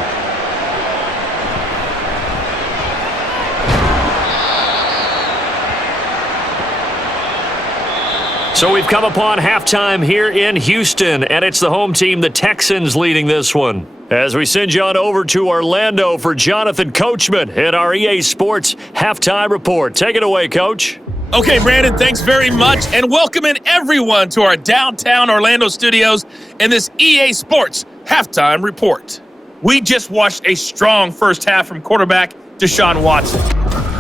So we've come upon halftime here in Houston, and it's the home team, the Texans, leading this one. As we send you on over to Orlando for Jonathan Coachman in our EA Sports Halftime Report. Take it away, Coach. Okay, Brandon, thanks very much, and welcome in everyone to our downtown Orlando studios in this EA Sports Halftime Report. We just watched a strong first half from quarterback Deshaun Watson.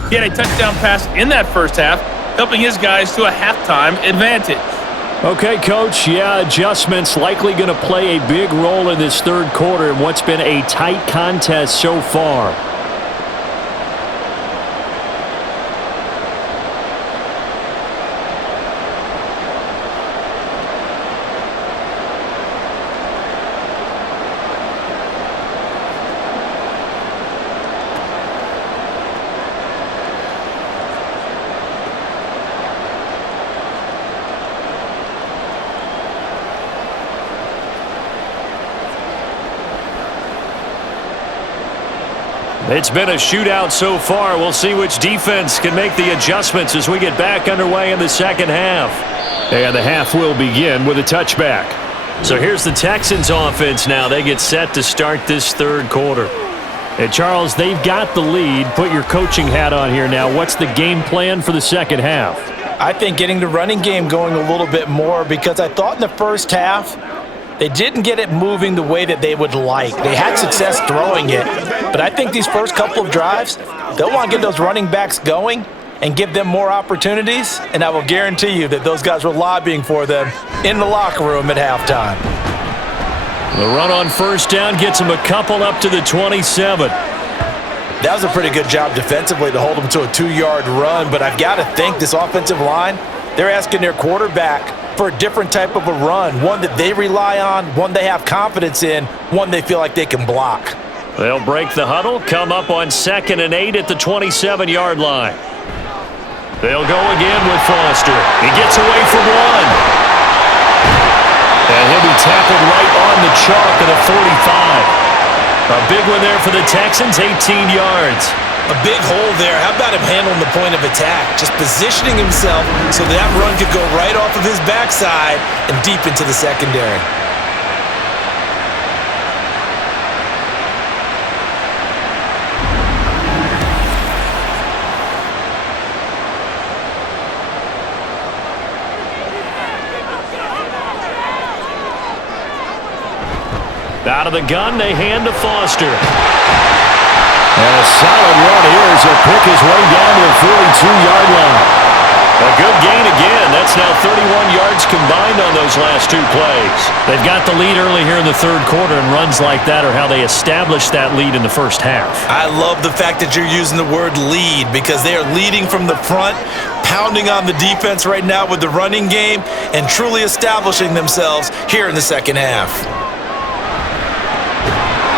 He had a touchdown pass in that first half, helping his guys to a halftime advantage. Okay, Coach, adjustments likely going to play a big role in this third quarter in what's been a tight contest so far. It's been a shootout so far. We'll see which defense can make the adjustments as we get back underway in the second half. And the half will begin with a touchback. So here's the Texans offense now. They get set to start this third quarter. And Charles, they've got the lead. Put your coaching hat on here now. What's the game plan for the second half? I think getting the running game going a little bit more, because I thought in the first half they didn't get it moving the way that they would like. They had success throwing it, but I think these first couple of drives, they'll want to get those running backs going and give them more opportunities, and I will guarantee you that those guys were lobbying for them in the locker room at halftime. The run on first down gets them a couple up to the 27. That was a pretty good job defensively to hold them to a 2-yard run, but I've got to think this offensive line, they're asking their quarterback for a different type of a run, one that they rely on, one they have confidence in, one they feel like they can block. They'll break the huddle, come up on 2nd and 8 at the 27-yard line. They'll go again with Foster. He gets away from one. And he'll be tackled right on the chalk of the 45. A big one there for the Texans, 18 yards. A big hole there. How about him handling the point of attack? Just positioning himself so that run could go right off of his backside and deep into the secondary. Out of the gun, they hand to Foster. And a solid run here as he'll pick his way down to the 42-yard line. A good gain again. That's now 31 yards combined on those last two plays. They've got the lead early here in the third quarter, and runs like that are how they established that lead in the first half. I love the fact that you're using the word lead, because they are leading from the front, pounding on the defense right now with the running game, and truly establishing themselves here in the second half.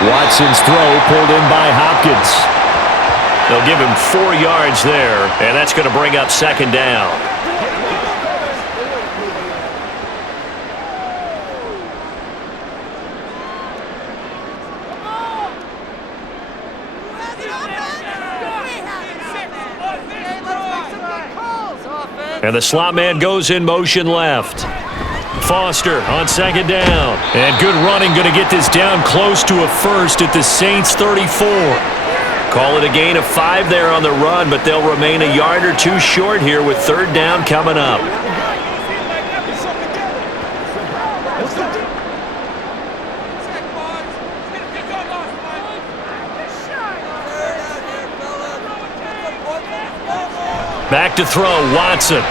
Watson's throw pulled in by Hopkins. They'll give him 4 yards there, and that's going to bring up second down. And the slot man goes in motion left. Foster on second down. And good running, going to get this down close to a first at the Saints 34. Call it a gain of 5 there on the run, but they'll remain a yard or two short here with third down coming up. Back to throw, Watson.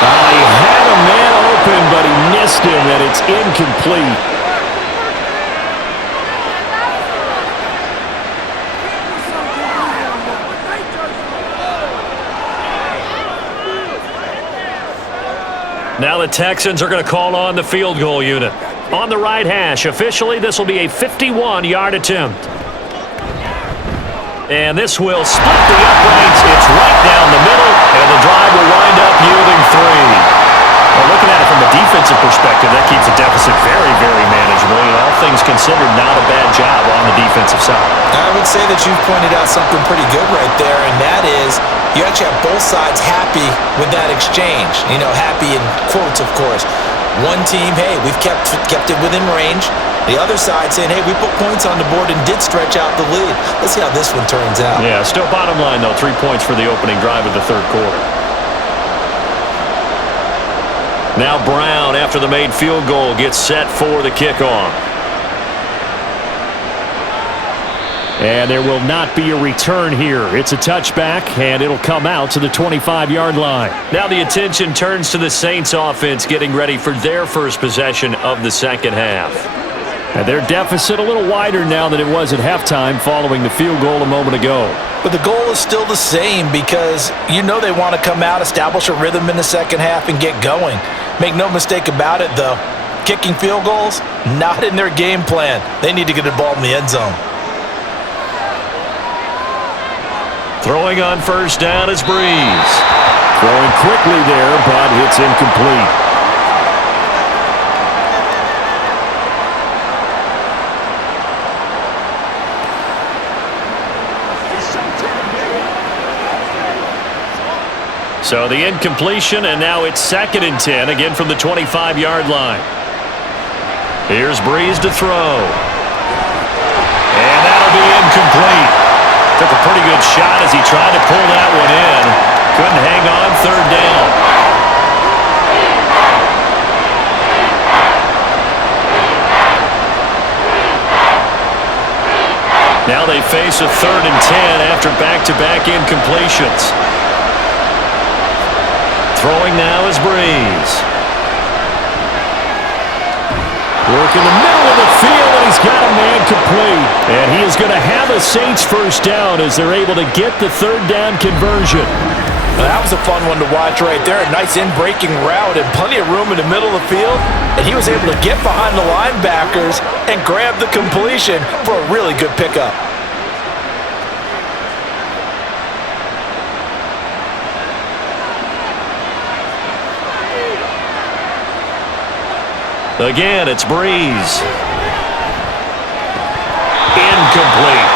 He had a man open, but he missed him, and it's incomplete. Now the Texans are going to call on the field goal unit. On the right hash, officially this will be a 51-yard attempt. And this will split the uprights. It's right down the middle, and the drive will wind up yielding 3. Well, looking at it from a defensive perspective, that keeps the deficit very, very manageable. And all things considered, not a bad job on the defensive side. I would say that you've pointed out something pretty good right there, and that is you actually have both sides happy with that exchange. You know, happy in quotes, of course. One team, hey, we've kept it within range. The other side saying, hey, we put points on the board and did stretch out the lead. Let's see how this one turns out. Yeah, still bottom line, though, 3 points for the opening drive of the third quarter. Now Brown, after the made field goal, gets set for the kickoff. And there will not be a return here. It's a touchback, and it'll come out to the 25-yard line. Now the attention turns to the Saints offense getting ready for their first possession of the second half. And their deficit a little wider now than it was at halftime following the field goal a moment ago. But the goal is still the same because you know they want to come out, establish a rhythm in the second half, and get going. Make no mistake about it, though. Kicking field goals, not in their game plan. They need to get the ball in the end zone. Throwing on first down is Breeze. Throwing quickly there, but it's incomplete. So the incompletion, and now it's 2nd and 10, again from the 25-yard line. Here's Breeze to throw. And that'll be incomplete. Took a pretty good shot as he tried to pull that one in. Couldn't hang on, 3rd down. Now they face a 3rd and 10 after back-to-back incompletions. Throwing now is Breeze. Work in the middle of the field, and he's got a man complete. And he is going to have a Saints first down as they're able to get the 3rd down conversion. Well, that was a fun one to watch right there. A nice in-breaking route and plenty of room in the middle of the field. And he was able to get behind the linebackers and grab the completion for a really good pickup. Again, it's Breeze. Incomplete.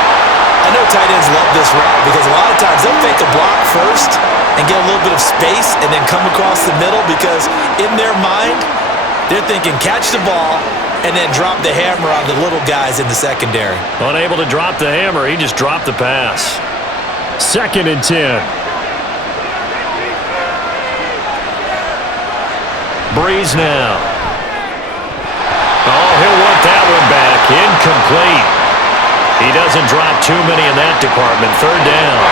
I know tight ends love this route because a lot of times they'll fake a block first and get a little bit of space and then come across the middle because in their mind, they're thinking catch the ball and then drop the hammer on the little guys in the secondary. Unable to drop the hammer, he just dropped the pass. 2nd and 10. Breeze now. Oh, he'll want that one back. Incomplete. He doesn't drop too many in that department. 3rd down.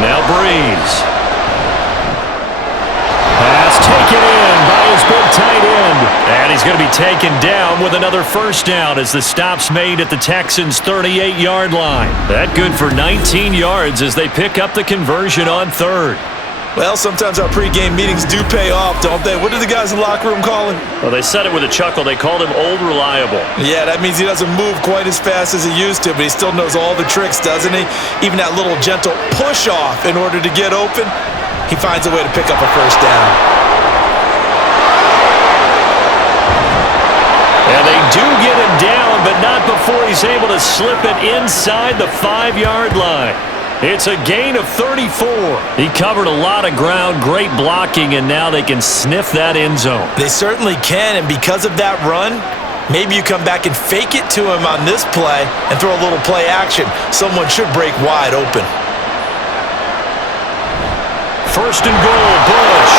Now Breeze. Pass taken in by his big tight end. And he's going to be taken down with another first down as the stop's made at the Texans' 38-yard line. That good for 19 yards as they pick up the conversion on 3rd. Well, sometimes our pregame meetings do pay off, don't they? What do the guys in the locker room call him? Well, they said it with a chuckle. They called him Old Reliable. Yeah, that means he doesn't move quite as fast as he used to, but he still knows all the tricks, doesn't he? Even that little gentle push-off in order to get open, he finds a way to pick up a first down. And they do get him down, but not before he's able to slip it inside the 5-yard line. It's a gain of 34. He covered a lot of ground, great blocking, and now they can sniff that end zone. They certainly can, and because of that run, maybe you come back and fake it to him on this play and throw a little play action. Someone should break wide open. 1st and goal, Bush.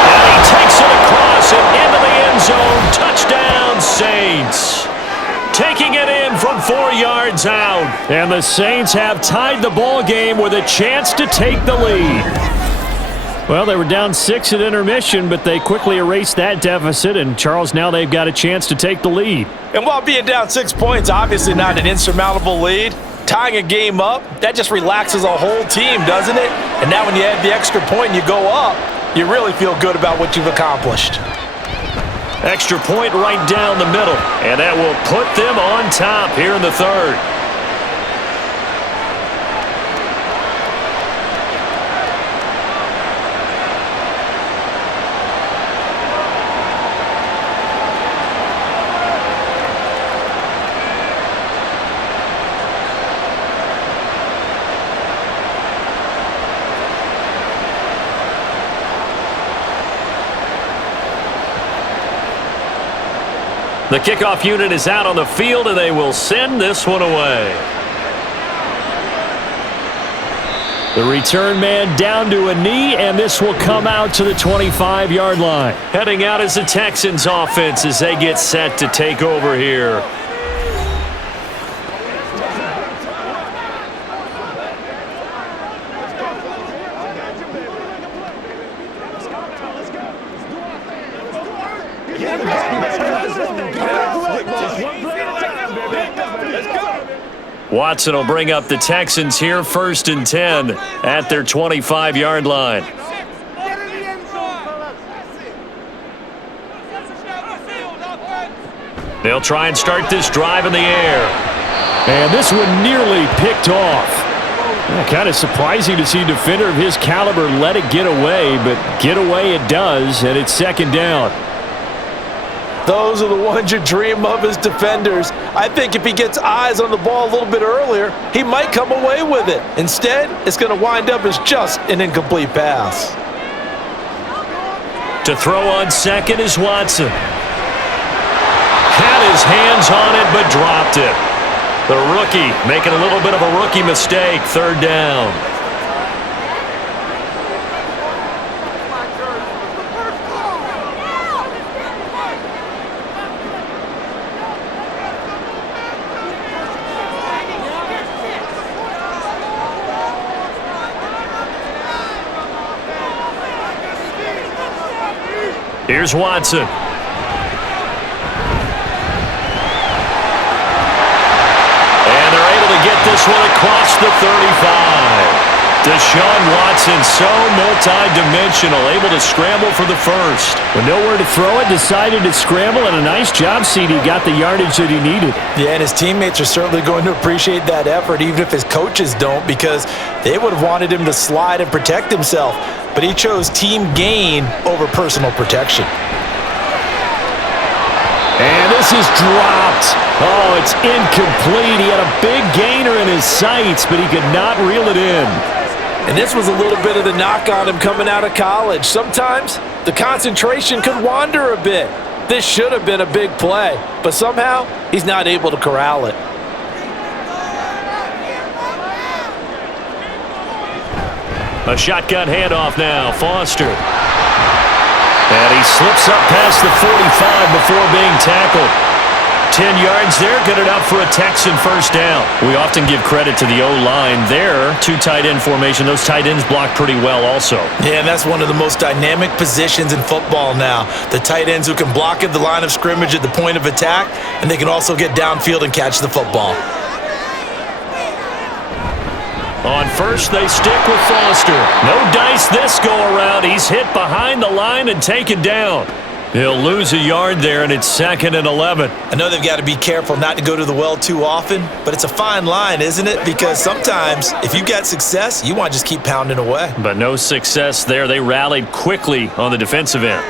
And he takes it across and into the end zone. Touchdown, Saints. Taking it in from 4 yards out. And the Saints have tied the ball game with a chance to take the lead. Well, they were down 6 at intermission, but they quickly erased that deficit. And, Charles, now they've got a chance to take the lead. And while being down 6 points, obviously not an insurmountable lead, tying a game up, that just relaxes a whole team, doesn't it? And now when you add the extra point and you go up, you really feel good about what you've accomplished. Extra point right down the middle, and that will put them on top here in the third. The kickoff unit is out on the field, and they will send this one away. The return man down to a knee, and this will come out to the 25-yard line. Heading out is the Texans offense as they get set to take over here. Watson will bring up the Texans here, 1st and 10 at their 25-yard line. They'll try and start this drive in the air. And this one nearly picked off. Kind of surprising to see a defender of his caliber let it get away, but get away it does, and it's 2nd down. Those are the ones you dream of as defenders. I think if he gets eyes on the ball a little bit earlier, he might come away with it. Instead, it's going to wind up as just an incomplete pass. To throw on second is Watson. Had his hands on it, but dropped it. The rookie making a little bit of a rookie mistake, 3rd down. Here's Watson. And they're able to get this one across the 35. Deshaun Watson, so multi-dimensional, able to scramble for the first. With nowhere to throw it, decided to scramble, and a nice job, CD. Got the yardage that he needed. Yeah, and his teammates are certainly going to appreciate that effort, even if his coaches don't, because they would have wanted him to slide and protect himself. But he chose team gain over personal protection. And this is dropped. Oh, it's incomplete. He had a big gainer in his sights, but he could not reel it in. And this was a little bit of the knock on him coming out of college. Sometimes the concentration could wander a bit. This should have been a big play, but somehow he's not able to corral it. A shotgun handoff now, Foster. And he slips up past the 45 before being tackled. 10 yards there, good enough for a Texan 1st down. We often give credit to the O-line there. 2 tight end formation. Those tight ends block pretty well also. Yeah, and that's one of the most dynamic positions in football now. The tight ends who can block at the line of scrimmage at the point of attack, and they can also get downfield and catch the football. On first, they stick with Foster. No dice this go-around. He's hit behind the line and taken down. He'll lose a yard there, and it's 2nd and 11. I know they've got to be careful not to go to the well too often, but it's a fine line, isn't it? Because sometimes, if you got success, you want to just keep pounding away. But no success there. They rallied quickly on the defensive end.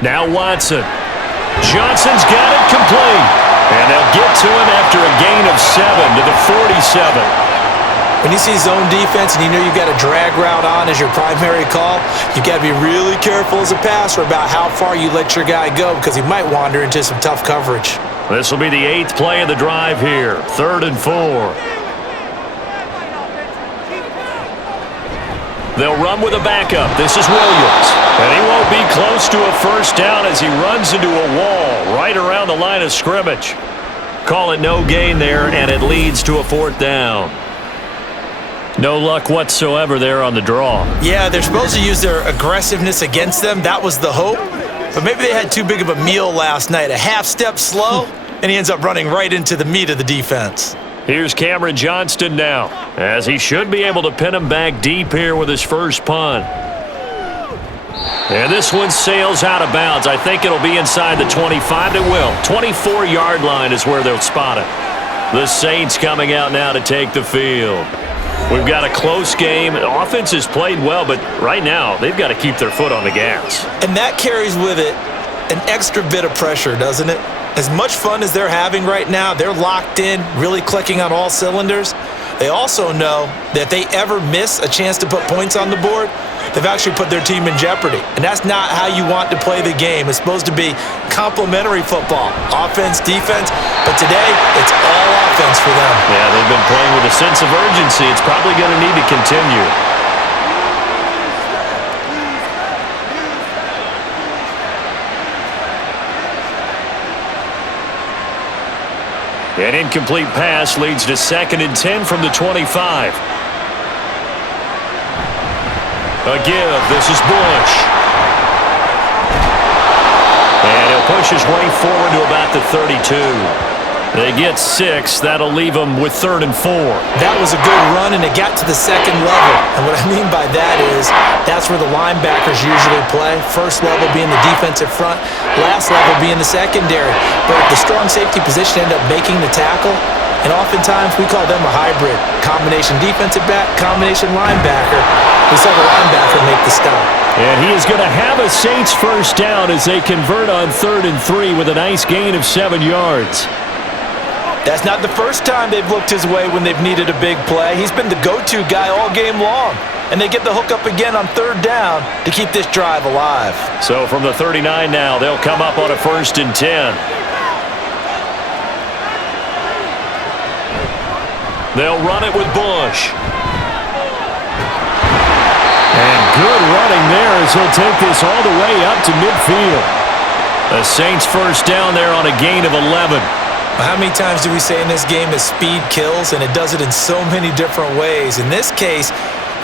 Now Watson. Johnson's got it complete. And they'll get to him after a gain of 7 to the 47. When you see zone defense and you know you've got a drag route on as your primary call, you've got to be really careful as a passer about how far you let your guy go because he might wander into some tough coverage. This will be the 8th play of the drive here, 3rd and 4. They'll run with a backup. This is Williams. And he won't be close to a 1st down as he runs into a wall right around the line of scrimmage. Call it no gain there, and it leads to a 4th down. No luck whatsoever there on the draw. Yeah, they're supposed to use their aggressiveness against them. That was the hope. But maybe they had too big of a meal last night. A half step slow, and he ends up running right into the meat of the defense. Here's Cameron Johnston now, as he should be able to pin him back deep here with his first punt. And this one sails out of bounds. I think it'll be inside the 25. It will. 24-yard line is where they'll spot it. The Saints coming out now to take the field. We've got a close game. The offense has played well, but right now they've got to keep their foot on the gas. And that carries with it an extra bit of pressure, doesn't it? As much fun as they're having right now, they're locked in, really clicking on all cylinders. They also know that if they ever miss a chance to put points on the board, they've actually put their team in jeopardy. And that's not how you want to play the game. It's supposed to be complementary football, offense, defense. But today, it's all offense for them. Yeah, they've been playing with a sense of urgency. It's probably going to need to continue. An incomplete pass leads to 2nd and 10 from the 25. A give. This is Bush. And he'll push his way forward to about the 32. They get 6. That'll leave them with 3rd and 4. That was a good run, and it got to the 2nd level. And what I mean by that is that's where the linebackers usually play. First level being the defensive front, last level being the secondary. But the strong safety position ended up making the tackle, and oftentimes we call them a hybrid. Combination defensive back, combination linebacker. We saw the linebacker make the stop. And he is going to have a Saints first down as they convert on 3rd and 3 with a nice gain of 7 yards. That's not the first time they've looked his way when they've needed a big play. He's been the go-to guy all game long. And they get the hook up again on 3rd down to keep this drive alive. So from the 39 now, they'll come up on a 1st and 10. They'll run it with Bush. And good running there as he'll take this all the way up to midfield. The Saints first down there on a gain of 11. How many times do we say in this game that speed kills, and it does it in so many different ways? In this case,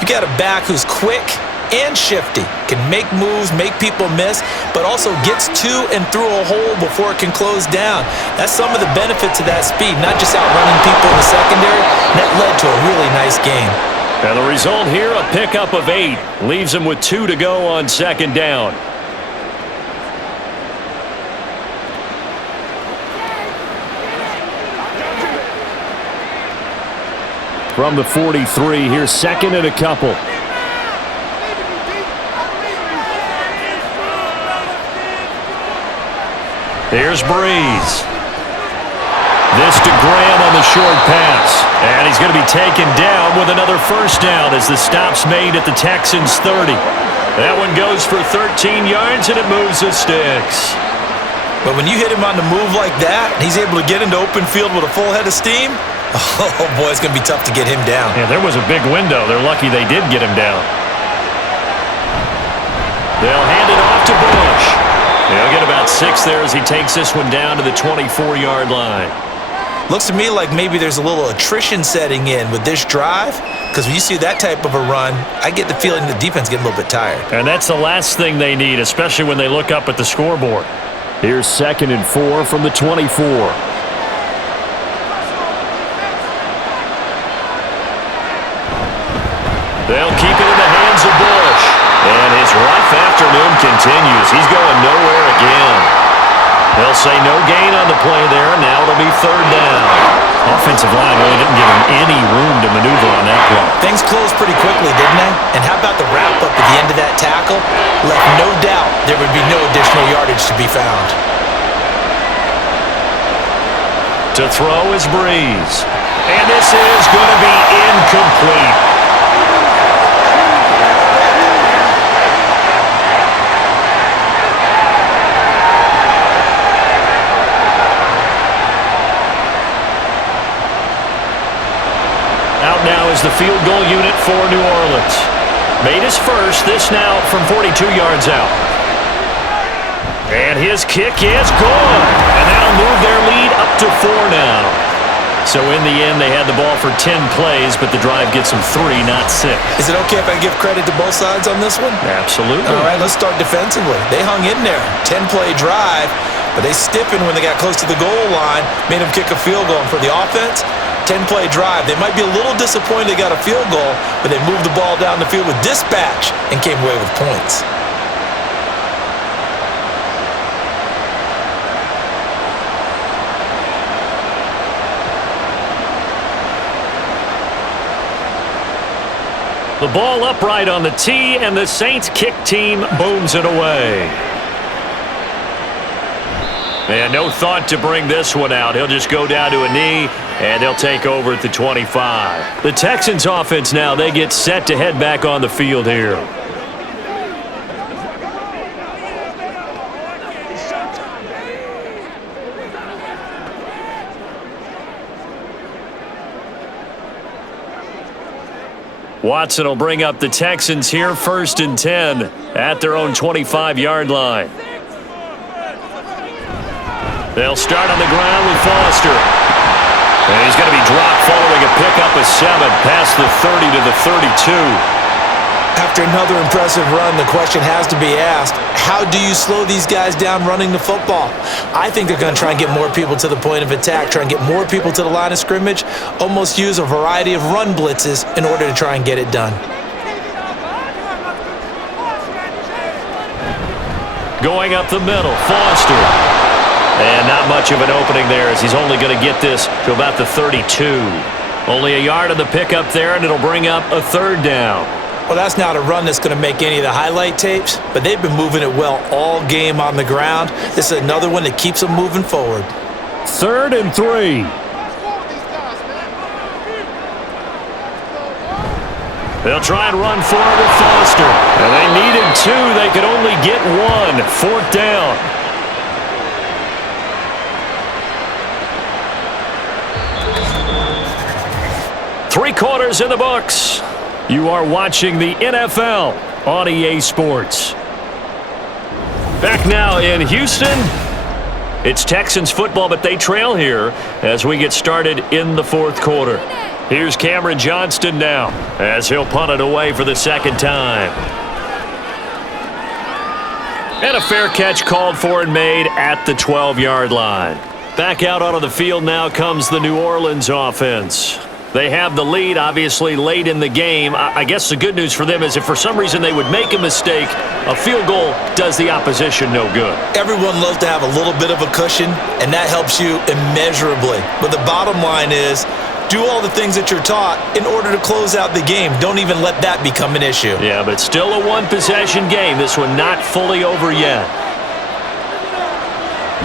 you got a back who's quick and shifty, can make moves, make people miss, but also gets to and through a hole before it can close down. That's some of the benefits of that speed, not just outrunning people in the secondary, and that led to a really nice game. And the result here, a pickup of 8. Leaves them with 2 to go on 2nd down. From the 43, here's 2nd and a couple. Here's Breeze. This to Graham on the short pass. And he's going to be taken down with another first down as the stop's made at the Texans' 30. That one goes for 13 yards, and it moves the sticks. But when you hit him on the move like that, he's able to get into open field with a full head of steam, oh boy, it's going to be tough to get him down. Yeah, there was a big window. They're lucky they did get him down. They'll hand it off to Bush. He'll get about 6 there as he takes this one down to the 24-yard line. Looks to me like maybe there's a little attrition setting in with this drive, because when you see that type of a run, I get the feeling the defense getting a little bit tired. And that's the last thing they need, especially when they look up at the scoreboard. Here's 2nd and 4 from the 24. They'll keep it in the hands of Bush. And his rough afternoon continues. He's going nowhere again. They'll say no gain on the play there. Now it'll be 3rd down. Offensive line really didn't give him any room to maneuver on that play. Things closed pretty quickly, didn't they? And how about the wrap-up at the end of that tackle? Left no doubt there would be no additional yardage to be found. To throw is Breeze. And this is going to be incomplete. Out now is the field goal unit for New Orleans. Made his first, this now from 42 yards out. And his kick is good. And that'll move their lead up to 4 now. So in the end, they had the ball for 10 plays, but the drive gets them 3, not 6. Is it okay if I give credit to both sides on this one? Absolutely. All right, let's start defensively. They hung in there. 10-play drive. but they stiffened when they got close to the goal line, made them kick a field goal. And for the offense, 10-play drive. They might be a little disappointed they got a field goal, but they moved the ball down the field with dispatch and came away with points. The ball upright on the tee, and the Saints kick team booms it away. And no thought to bring this one out. He'll just go down to a knee, and they'll take over at the 25. The Texans offense now, they get set to head back on the field here. Watson will bring up the Texans here, 1st and 10 at their own 25-yard line. They'll start on the ground with Foster. And he's going to be dropped following a pickup of 7 past the 30 to the 32. After another impressive run, the question has to be asked, how do you slow these guys down running the football? I think they're going to try and get more people to the point of attack, try and get more people to the line of scrimmage, almost use a variety of run blitzes in order to try and get it done. Going up the middle, Foster. And not much of an opening there as he's only going to get this to about the 32. Only a yard on the pickup there, and it'll bring up a 3rd down. Well, that's not a run that's going to make any of the highlight tapes, but they've been moving it well all game on the ground. This is another one that keeps them moving forward. 3rd and 3. They'll try and run forward with Foster. And they needed 2. They could only get 1. 4th down. Three quarters in the books. You are watching the NFL on EA Sports. Back now in Houston. It's Texans football, but they trail here as we get started in the 4th quarter. Here's Cameron Johnston now as he'll punt it away for the 2nd time. And a fair catch called for and made at the 12-yard line. Back out onto the field now comes the New Orleans offense. They have the lead, obviously, late in the game. I guess the good news for them is if for some reason they would make a mistake, a field goal does the opposition no good. Everyone loves to have a little bit of a cushion, and that helps you immeasurably. But the bottom line is, do all the things that you're taught in order to close out the game. Don't even let that become an issue. Yeah, but still a one-possession game. This one not fully over yet.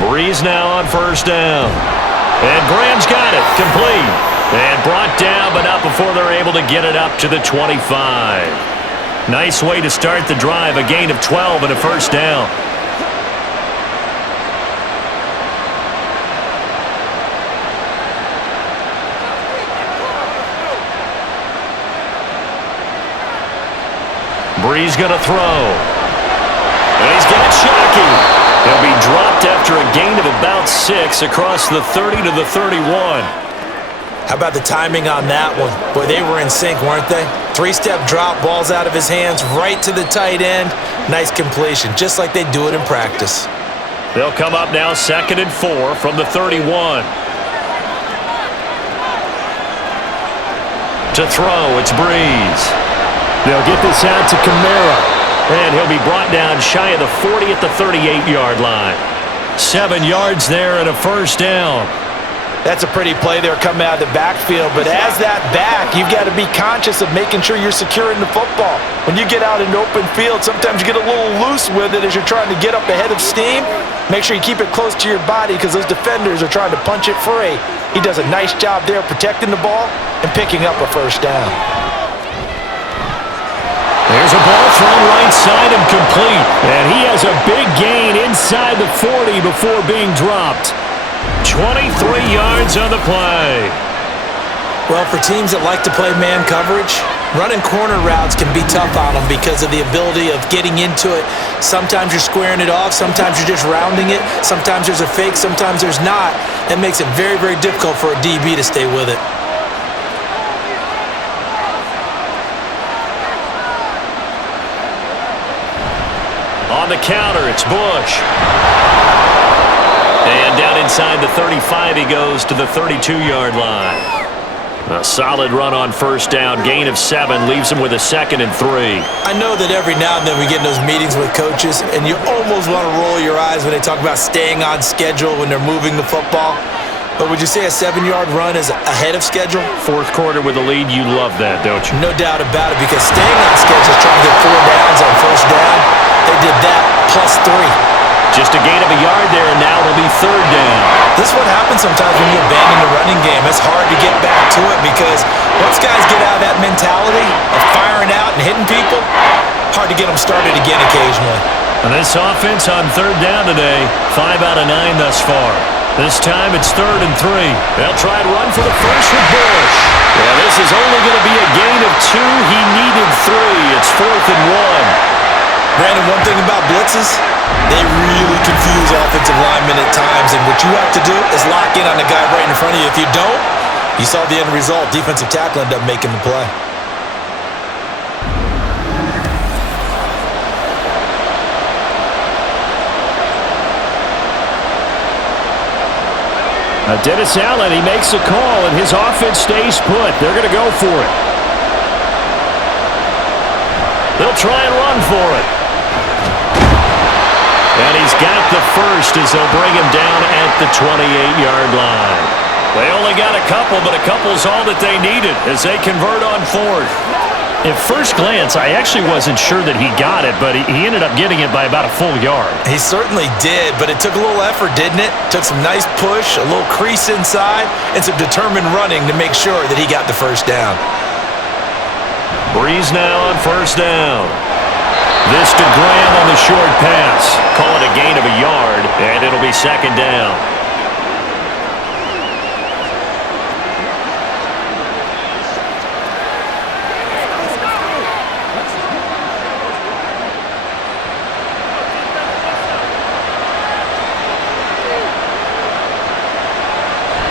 Breeze now on 1st down. And Graham's got it. Complete. And brought down, but not before they're able to get it up to the 25. Nice way to start the drive. A gain of 12 and a 1st down. Breeze going to throw. And he's got Shockey. He'll be dropped after a gain of about 6 across the 30 to the 31. How about the timing on that one? Boy, they were in sync, weren't they? 3-step drop, balls out of his hands, right to the tight end. Nice completion, just like they do it in practice. They'll come up now 2nd and 4 from the 31. To throw, it's Breeze. They'll get this out to Kamara. And he'll be brought down shy of the 40 at the 38-yard line. 7 yards there and a 1st down. That's a pretty play there coming out of the backfield, but as that back, you've got to be conscious of making sure you're securing the football. When you get out in open field, sometimes you get a little loose with it as you're trying to get up ahead of steam. Make sure you keep it close to your body because those defenders are trying to punch it free. He does a nice job there protecting the ball and picking up a 1st down. There's a ball thrown right side and complete. And he has a big gain inside the 40 before being dropped. 23 yards on the play. Well, for teams that like to play man coverage, running corner routes can be tough on them because of the ability of getting into it. Sometimes you're squaring it off. Sometimes you're just rounding it. Sometimes there's a fake. Sometimes there's not. That makes it very, very difficult for a DB to stay with it. On the counter, it's Bush. And down inside the 35, he goes to the 32-yard line. A solid run on first down, gain of 7, leaves him with a 2nd and 3. I know that every now and then we get in those meetings with coaches, and you almost want to roll your eyes when they talk about staying on schedule when they're moving the football. But would you say a 7-yard run is ahead of schedule? Fourth quarter with a lead, you love that, don't you? No doubt about it, because staying on schedule is trying to get 4 downs on first down. They did that plus 3. Just a gain of a yard there, and now it'll be 3rd down. This is what happens sometimes when you abandon the running game. It's hard to get back to it because once guys get out of that mentality of firing out and hitting people, hard to get them started again occasionally. And this offense on 3rd down today, 5 out of 9 thus far. This time it's 3rd and 3. They'll try and run for the first with Bush. Yeah, this is only going to be a gain of 2. He needed 3. It's 4th and 1. Brandon, one thing about blitzes, they really confuse offensive linemen at times, and what you have to do is lock in on the guy right in front of you. If you don't, you saw the end result. Defensive tackle ended up making the play. Dennis Allen, he makes a call, and his offense stays put. They're going to go for it. They'll try and run for it. And he's got the first as they'll bring him down at the 28-yard line. They only got a couple, but a couple's all that they needed as they convert on 4th. At first glance, I actually wasn't sure that he got it, but he ended up getting it by about a full yard. He certainly did, but it took a little effort, didn't it? Took some nice push, a little crease inside, and some determined running to make sure that he got the first down. Breeze now on first down. This to Graham on the short pass. Call it a gain of a yard, and it'll be 2nd down.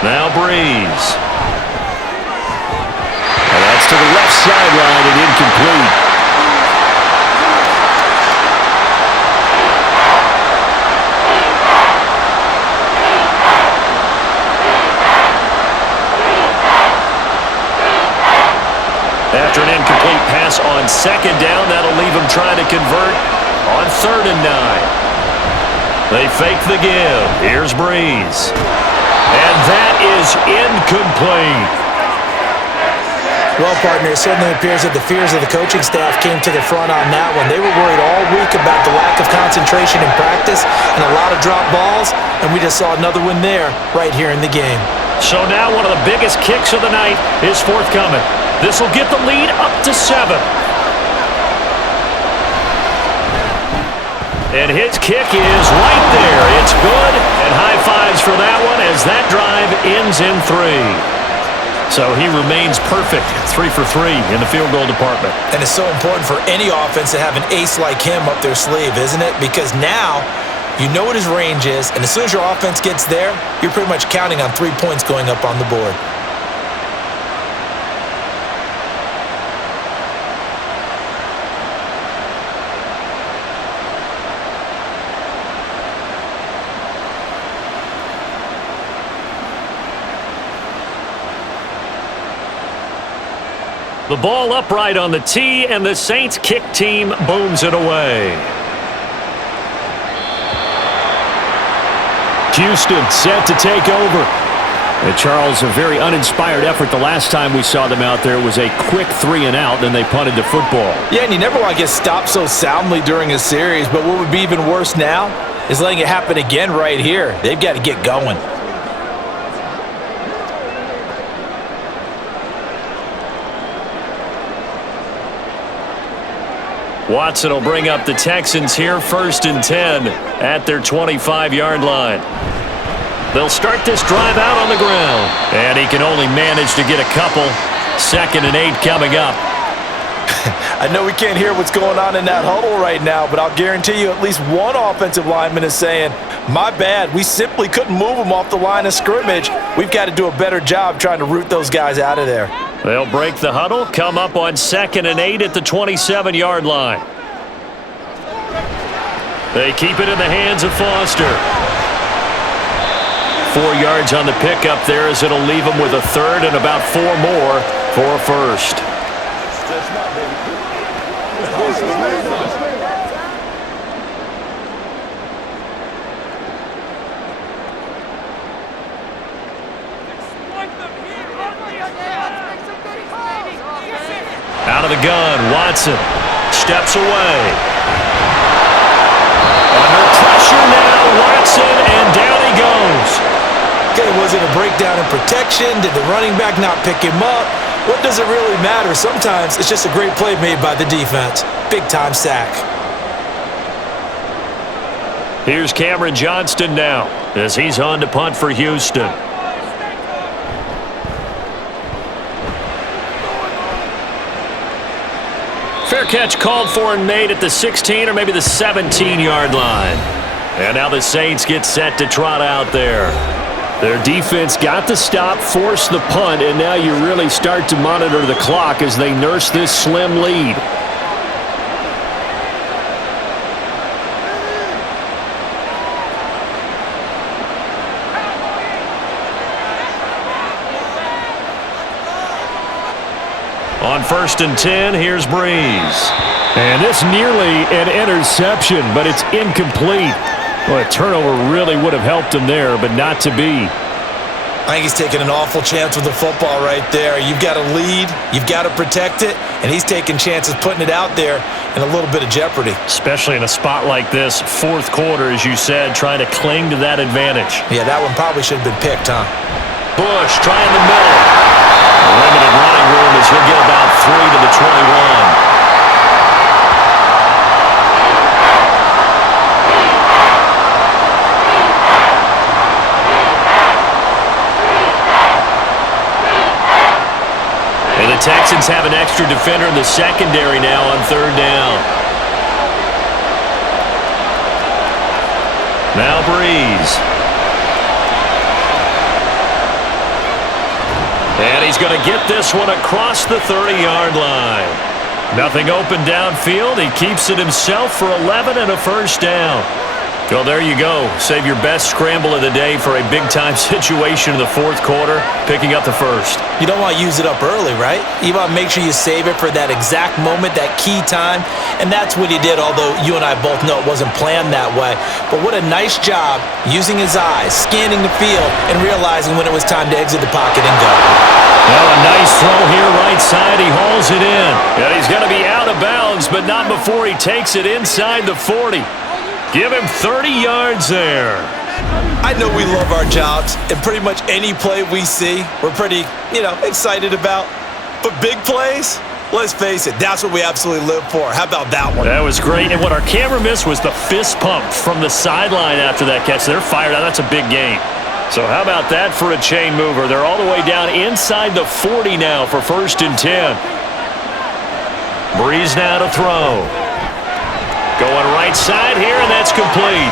Now Breeze. And that's to the left sideline and incomplete. After an incomplete pass on 2nd down, that'll leave him trying to convert on 3rd and 9. They fake the give. Here's Breeze. And that is incomplete. Well, partner, it certainly appears that the fears of the coaching staff came to the front on that one. They were worried all week about the lack of concentration in practice and a lot of drop balls, and we just saw another one there right here in the game. So now one of the biggest kicks of the night is forthcoming. This will get the lead up to 7. And his kick is right there. It's good, and high fives for that one as that drive ends in 3. So he remains perfect, 3 for 3 in the field goal department. And it's so important for any offense to have an ace like him up their sleeve, isn't it? Because now you know what his range is, and as soon as your offense gets there, you're pretty much counting on 3 points going up on the board. The ball upright on the tee, and the Saints kick team booms it away. Houston set to take over. And Charles, a very uninspired effort the last time we saw them out there. It was a quick 3 and out, then they punted the football. Yeah, and you never want to get stopped so soundly during a series, but what would be even worse now is letting it happen again right here. They've got to get going. Watson will bring up the Texans here, 1st and 10 at their 25-yard line. They'll start this drive out on the ground, and he can only manage to get a couple. 2nd and 8 coming up. I know we can't hear what's going on in that huddle right now, but I'll guarantee you at least one offensive lineman is saying, my bad, we simply couldn't move them off the line of scrimmage. We've got to do a better job trying to root those guys out of there. They'll break the huddle, come up on 2nd and 8 at the 27-yard line. They keep it in the hands of Foster. 4 yards on the pickup there, as it'll leave them with a third and about 4 more for a first. Out of the gun, Watson steps away. Under pressure now, Watson, and down he goes. Okay, was it a breakdown in protection? Did the running back not pick him up? What does it really matter? Sometimes it's just a great play made by the defense. Big-time sack. Here's Cameron Johnston now, as he's on to punt for Houston. Fair catch called for and made at the 16 or maybe the 17-yard line. And now the Saints get set to trot out there. Their defense got the stop, forced the punt, and now you really start to monitor the clock as they nurse this slim lead. On 1st and 10, here's Breeze. And this nearly an interception, but it's incomplete. Well, a turnover really would have helped him there, but not to be. I think he's taking an awful chance with the football right there. You've got to lead, you've got to protect it, and he's taking chances putting it out there in a little bit of jeopardy. Especially in a spot like this, 4th quarter, as you said, trying to cling to that advantage. Yeah, that one probably should have been picked, huh? Bush trying the middle. Limited running room as he'll get about 3 to the 21. And the Texans have an extra defender in the secondary now on 3rd down. Now Breeze. And he's going to get this one across the 30-yard line. Nothing open downfield. He keeps it himself for 11 and a first down. Well, there you go. Save your best scramble of the day for a big-time situation in the 4th quarter, picking up the first. You don't want to use it up early, right? You want to make sure you save it for that exact moment, that key time, and that's what he did, although you and I both know it wasn't planned that way. But what a nice job using his eyes, scanning the field, and realizing when it was time to exit the pocket and go. Well, a nice throw here right side. He hauls it in. And he's going to be out of bounds, but not before he takes it inside the 40. Give him 30 yards there. I know we love our jobs, and pretty much any play we see, we're pretty, excited about. But big plays, let's face it, that's what we absolutely live for. How about that one? That was great. And what our camera missed was the fist pump from the sideline after that catch. They're fired out. That's a big gain. So how about that for a chain mover? They're all the way down inside the 40 now for 1st and 10. Breeze now to throw. Going right side here, and that's complete.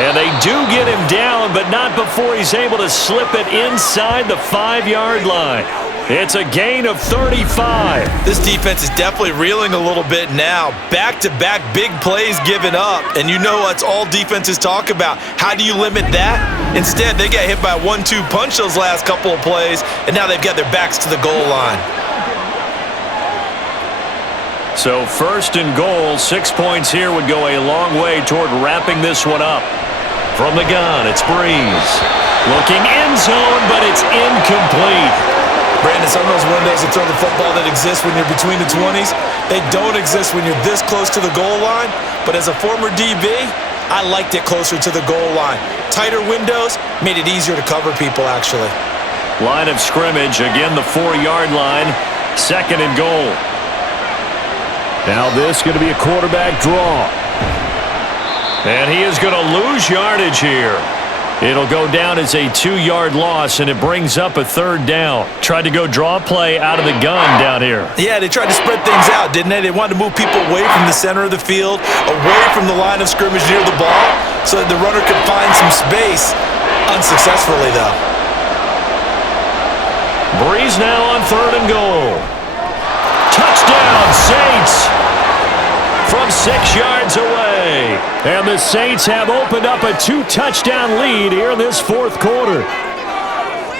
And they do get him down, but not before he's able to slip it inside the 5-yard line. It's a gain of 35. This defense is definitely reeling a little bit now. Back-to-back big plays given up, and you know that's all defenses talk about. How do you limit that? Instead, they got hit by a 1-2 punch those last couple of plays, and now they've got their backs to the goal line. So 1st and goal, 6 points here would go a long way toward wrapping this one up. From the gun, it's Breeze. Looking end zone, but it's incomplete. Brandon, some of those windows to throw the football that exist when you're between the 20s, they don't exist when you're this close to the goal line. But as a former DB, I liked it closer to the goal line. Tighter windows made it easier to cover people, actually. Line of scrimmage, again the 4-yard line, 2nd and goal. Now this is going to be a quarterback draw. And he is going to lose yardage here. It'll go down as a 2-yard loss, and it brings up a 3rd down. Tried to go draw play out of the gun down here. Yeah, they tried to spread things out, didn't they? They wanted to move people away from the center of the field, away from the line of scrimmage near the ball, so that the runner could find some space. Unsuccessfully, though. Breeze now on 3rd and goal. Touchdown, Saints! From 6 yards away. And the Saints have opened up a 2-touchdown lead here in this fourth quarter.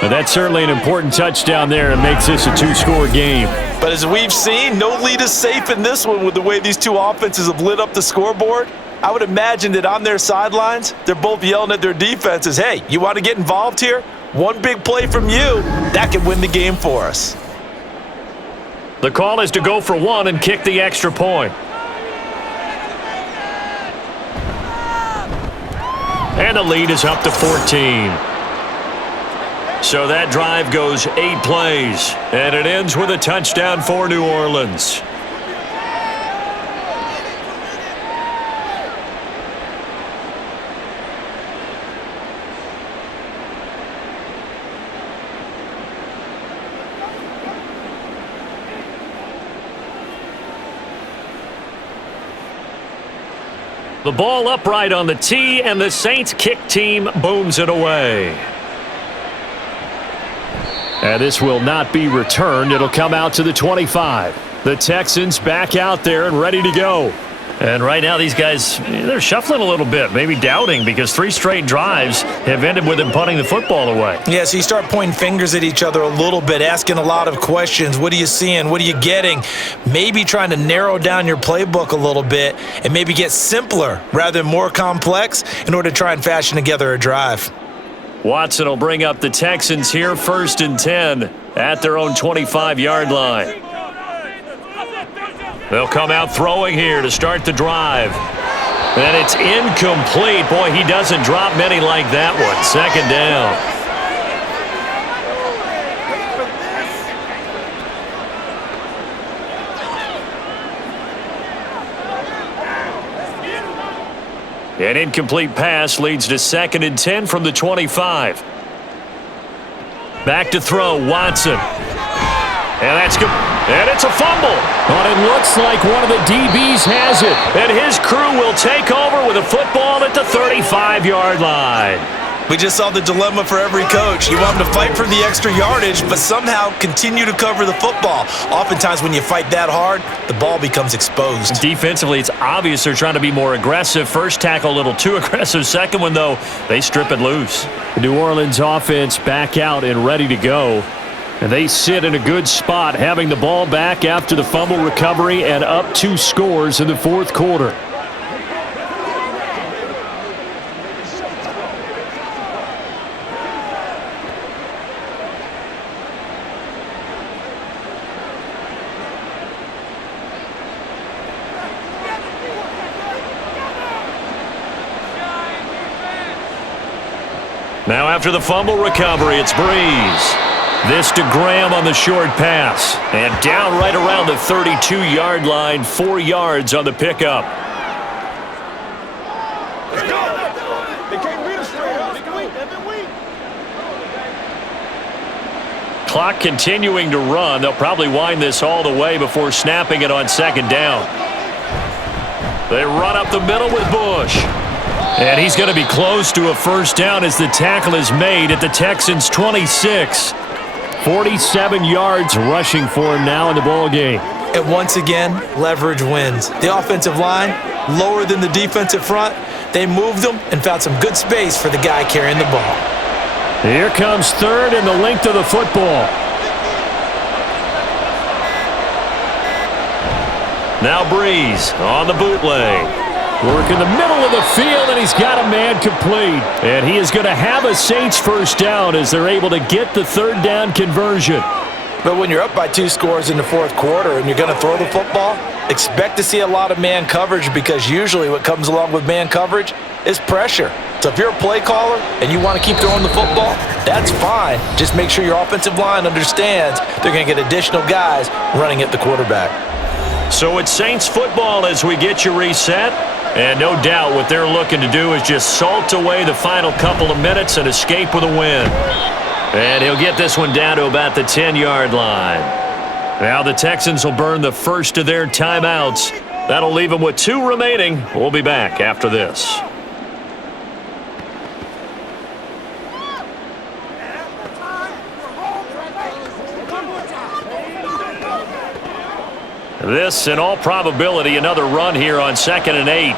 And that's certainly an important touchdown there and makes this a 2-score game. But as we've seen, no lead is safe in this one with the way these two offenses have lit up the scoreboard. I would imagine that on their sidelines, they're both yelling at their defenses, hey, you want to get involved here? One big play from you, that could win the game for us. The call is to go for one and kick the extra point. And the lead is up to 14. So that drive goes 8 plays, and it ends with a touchdown for New Orleans. The ball upright on the tee, and the Saints kick team booms it away. And this will not be returned. It'll come out to the 25. The Texans back out there and ready to go. And right now these guys, they're shuffling a little bit, maybe doubting, because 3 straight drives have ended with them punting the football away. Yeah, so you start pointing fingers at each other a little bit, asking a lot of questions. What are you seeing? What are you getting? Maybe trying to narrow down your playbook a little bit and maybe get simpler rather than more complex in order to try and fashion together a drive. Watson will bring up the Texans here, 1st and 10 at their own 25-yard line. They'll come out throwing here to start the drive. And it's incomplete. Boy, he doesn't drop many like that one. 2nd down. An incomplete pass leads to 2nd and 10 from the 25. Back to throw, Watson. And that's good. And it's a fumble. But it looks like one of the DBs has it. And his crew will take over with a football at the 35-yard line. We just saw the dilemma for every coach. You want them to fight for the extra yardage, but somehow continue to cover the football. Oftentimes when you fight that hard, the ball becomes exposed. Defensively, it's obvious they're trying to be more aggressive. First tackle a little too aggressive. Second one, though, they strip it loose. The New Orleans offense back out and ready to go. And they sit in a good spot, having the ball back after the fumble recovery and up 2 scores in the fourth quarter. Now after the fumble recovery, it's Breeze. This to Graham on the short pass. And down right around the 32-yard line, 4 yards on the pickup. Let's go. They can't beat us straight up. They've been weak. Clock continuing to run. They'll probably wind this all the way before snapping it on 2nd down. They run up the middle with Bush. And he's going to be close to a 1st down as the tackle is made at the Texans' 26. 47 yards rushing for him now in the ball game. And once again, leverage wins. The offensive line, lower than the defensive front. They moved them and found some good space for the guy carrying the ball. Here comes 3rd and the length of the football. Now Breeze on the bootleg. Work in the middle of the field, and he's got a man complete. And he is going to have a Saints 1st down as they're able to get the 3rd down conversion. But when you're up by 2 scores in the fourth quarter and you're going to throw the football, expect to see a lot of man coverage, because usually what comes along with man coverage is pressure. So if you're a play caller and you want to keep throwing the football, that's fine. Just make sure your offensive line understands they're going to get additional guys running at the quarterback. So it's Saints football as we get you reset. And no doubt what they're looking to do is just salt away the final couple of minutes and escape with a win. And he'll get this one down to about the 10-yard line. Now the Texans will burn the first of their timeouts. That'll leave them with 2 remaining. We'll be back after this. This, in all probability, another run here on 2nd and 8.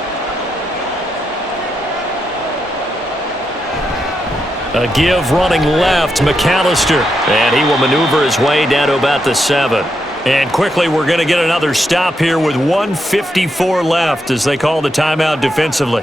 A give running left, McAllister. And he will maneuver his way down to about the 7. And quickly, we're going to get another stop here with 1:54 left as they call the timeout defensively.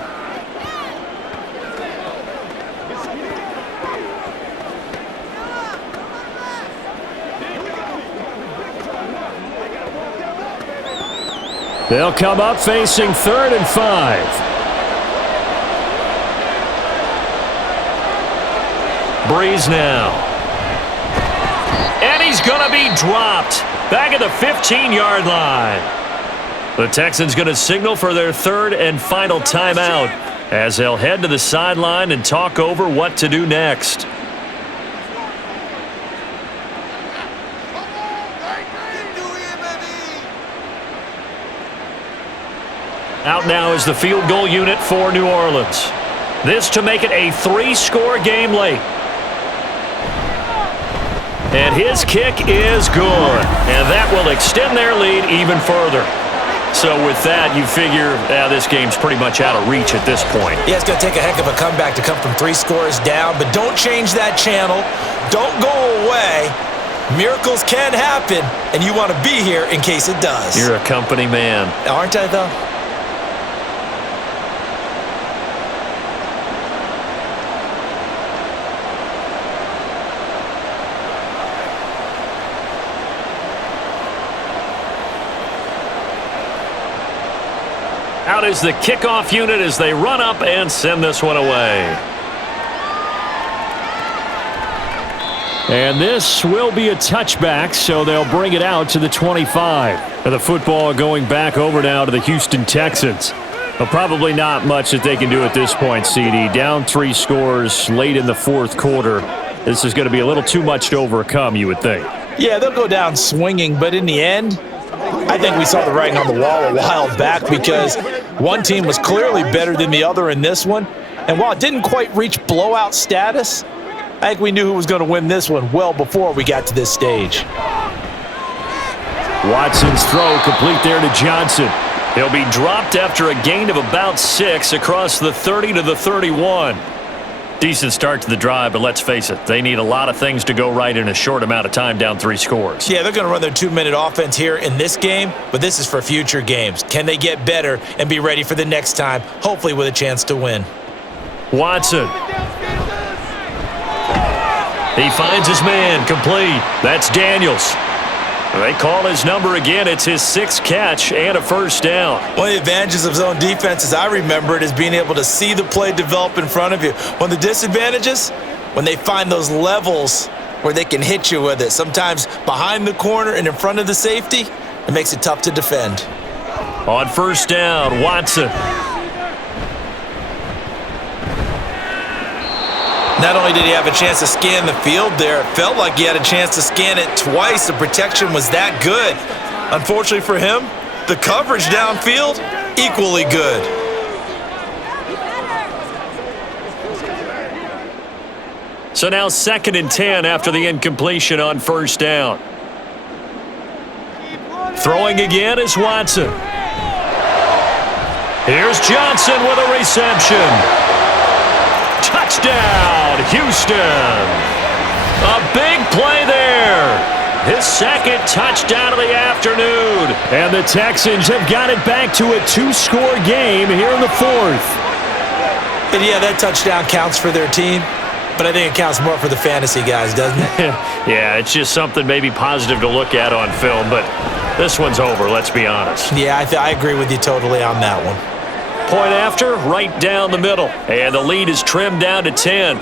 They'll come up facing 3rd and 5. Breeze now. And he's going to be dropped back at the 15-yard line. The Texans going to signal for their 3rd and final timeout as they'll head to the sideline and talk over what to do next. Out now is the field goal unit for New Orleans. This to make it a 3-score game late. And his kick is good. And that will extend their lead even further. So with that, you figure this game's pretty much out of reach at this point. Yeah, it's going to take a heck of a comeback to come from 3 scores down. But don't change that channel. Don't go away. Miracles can happen. And you want to be here in case it does. You're a company man. Aren't I, though? Out is the kickoff unit as they run up and send this one away. And this will be a touchback, so they'll bring it out to the 25. And the football going back over now to the Houston Texans. But probably not much that they can do at this point, CD. Down 3 scores late in the 4th quarter. This is going to be a little too much to overcome, you would think. Yeah, they'll go down swinging, but in the end, I think we saw the writing on the wall a while back because one team was clearly better than the other in this one. And while it didn't quite reach blowout status, I think we knew who was going to win this one well before we got to this stage. Watson's throw complete there to Johnson. He'll be dropped after a gain of about 6 across the 30 to the 31. Decent start to the drive, but let's face it, they need a lot of things to go right in a short amount of time down 3 scores. Yeah, they're going to run their 2-minute offense here in this game, but this is for future games. Can they get better and be ready for the next time, hopefully with a chance to win? Watson. He finds his man, complete. That's Daniels. They call his number again. It's his 6th catch and a first down. One of the advantages of zone defense, as I remember it, is being able to see the play develop in front of you. One of the disadvantages, when they find those levels where they can hit you with it, sometimes behind the corner and in front of the safety, it makes it tough to defend. On first down, Watson. Not only did he have a chance to scan the field there, it felt like he had a chance to scan it twice. The protection was that good. Unfortunately for him, the coverage downfield, equally good. So now 2nd and 10 after the incompletion on first down. Throwing again is Watson. Here's Johnson with a reception. Touchdown, Houston. A big play there. His 2nd touchdown of the afternoon. And the Texans have got it back to a 2-score game here in the 4th. And yeah, that touchdown counts for their team, but I think it counts more for the fantasy guys, doesn't it? Yeah, it's just something maybe positive to look at on film, but this one's over, let's be honest. Yeah, I agree with you totally on that one. Point after, right down the middle. And the lead is trimmed down to 10.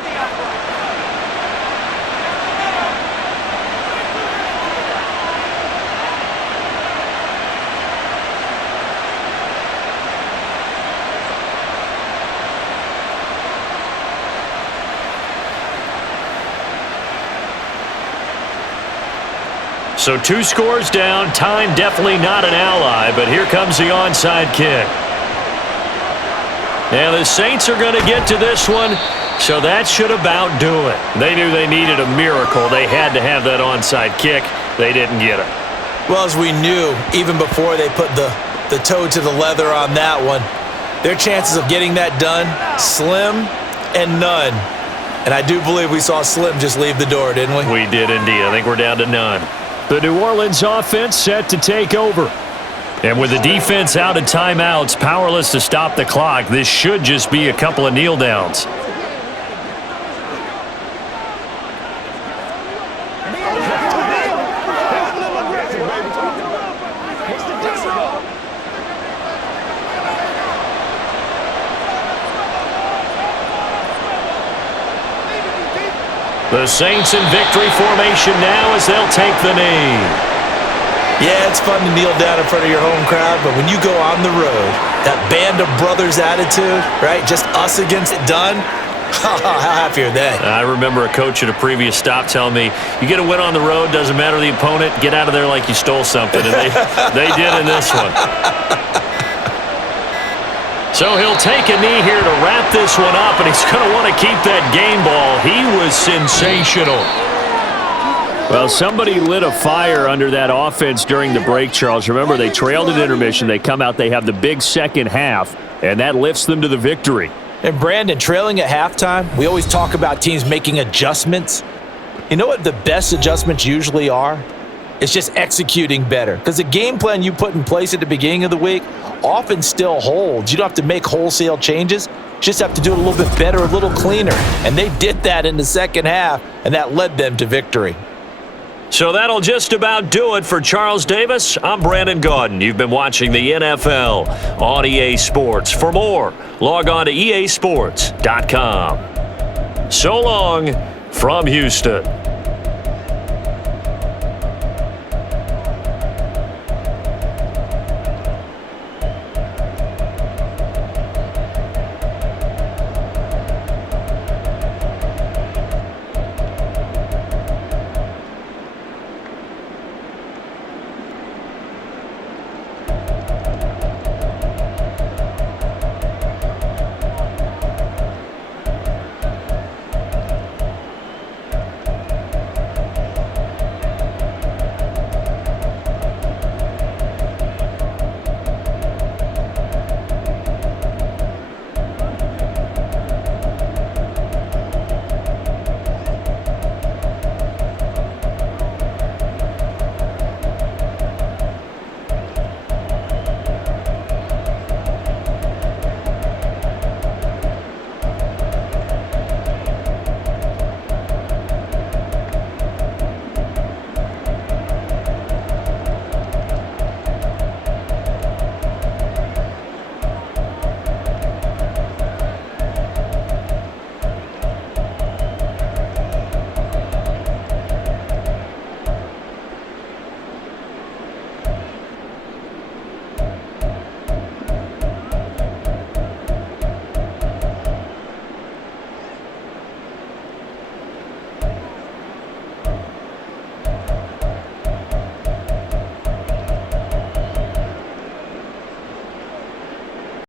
So 2 scores down. Time definitely not an ally, but here comes the onside kick. And the Saints are going to get to this one, so that should about do it. They knew they needed a miracle. They had to have that onside kick. They didn't get it. Well, as we knew, even before they put the toe to the leather on that one, their chances of getting that done, slim and none. And I do believe we saw Slim just leave the door, didn't we? We did indeed. I think we're down to none. The New Orleans offense set to take over. And with the defense out of timeouts, powerless to stop the clock, this should just be a couple of kneel downs. The Saints in victory formation now as they'll take the knee. Yeah, it's fun to kneel down in front of your home crowd, but when you go on the road, that band of brothers attitude, right? Just us against it done. How happy are they? I remember a coach at a previous stop telling me, you get a win on the road, doesn't matter the opponent, get out of there like you stole something. And they did in this one. So he'll take a knee here to wrap this one up, and he's going to want to keep that game ball. He was sensational. Well, somebody lit a fire under that offense during the break, Charles. Remember, they trailed at intermission. They come out, they have the big second half, and that lifts them to the victory. And Brandon, trailing at halftime, we always talk about teams making adjustments. You know what the best adjustments usually are? It's just executing better. Because the game plan you put in place at the beginning of the week often still holds. You don't have to make wholesale changes. Just have to do it a little bit better, a little cleaner. And they did that in the second half, and that led them to victory. So that'll just about do it for Charles Davis. I'm Brandon Gaudin. You've been watching the NFL on EA Sports. For more, log on to easports.com. So long from Houston.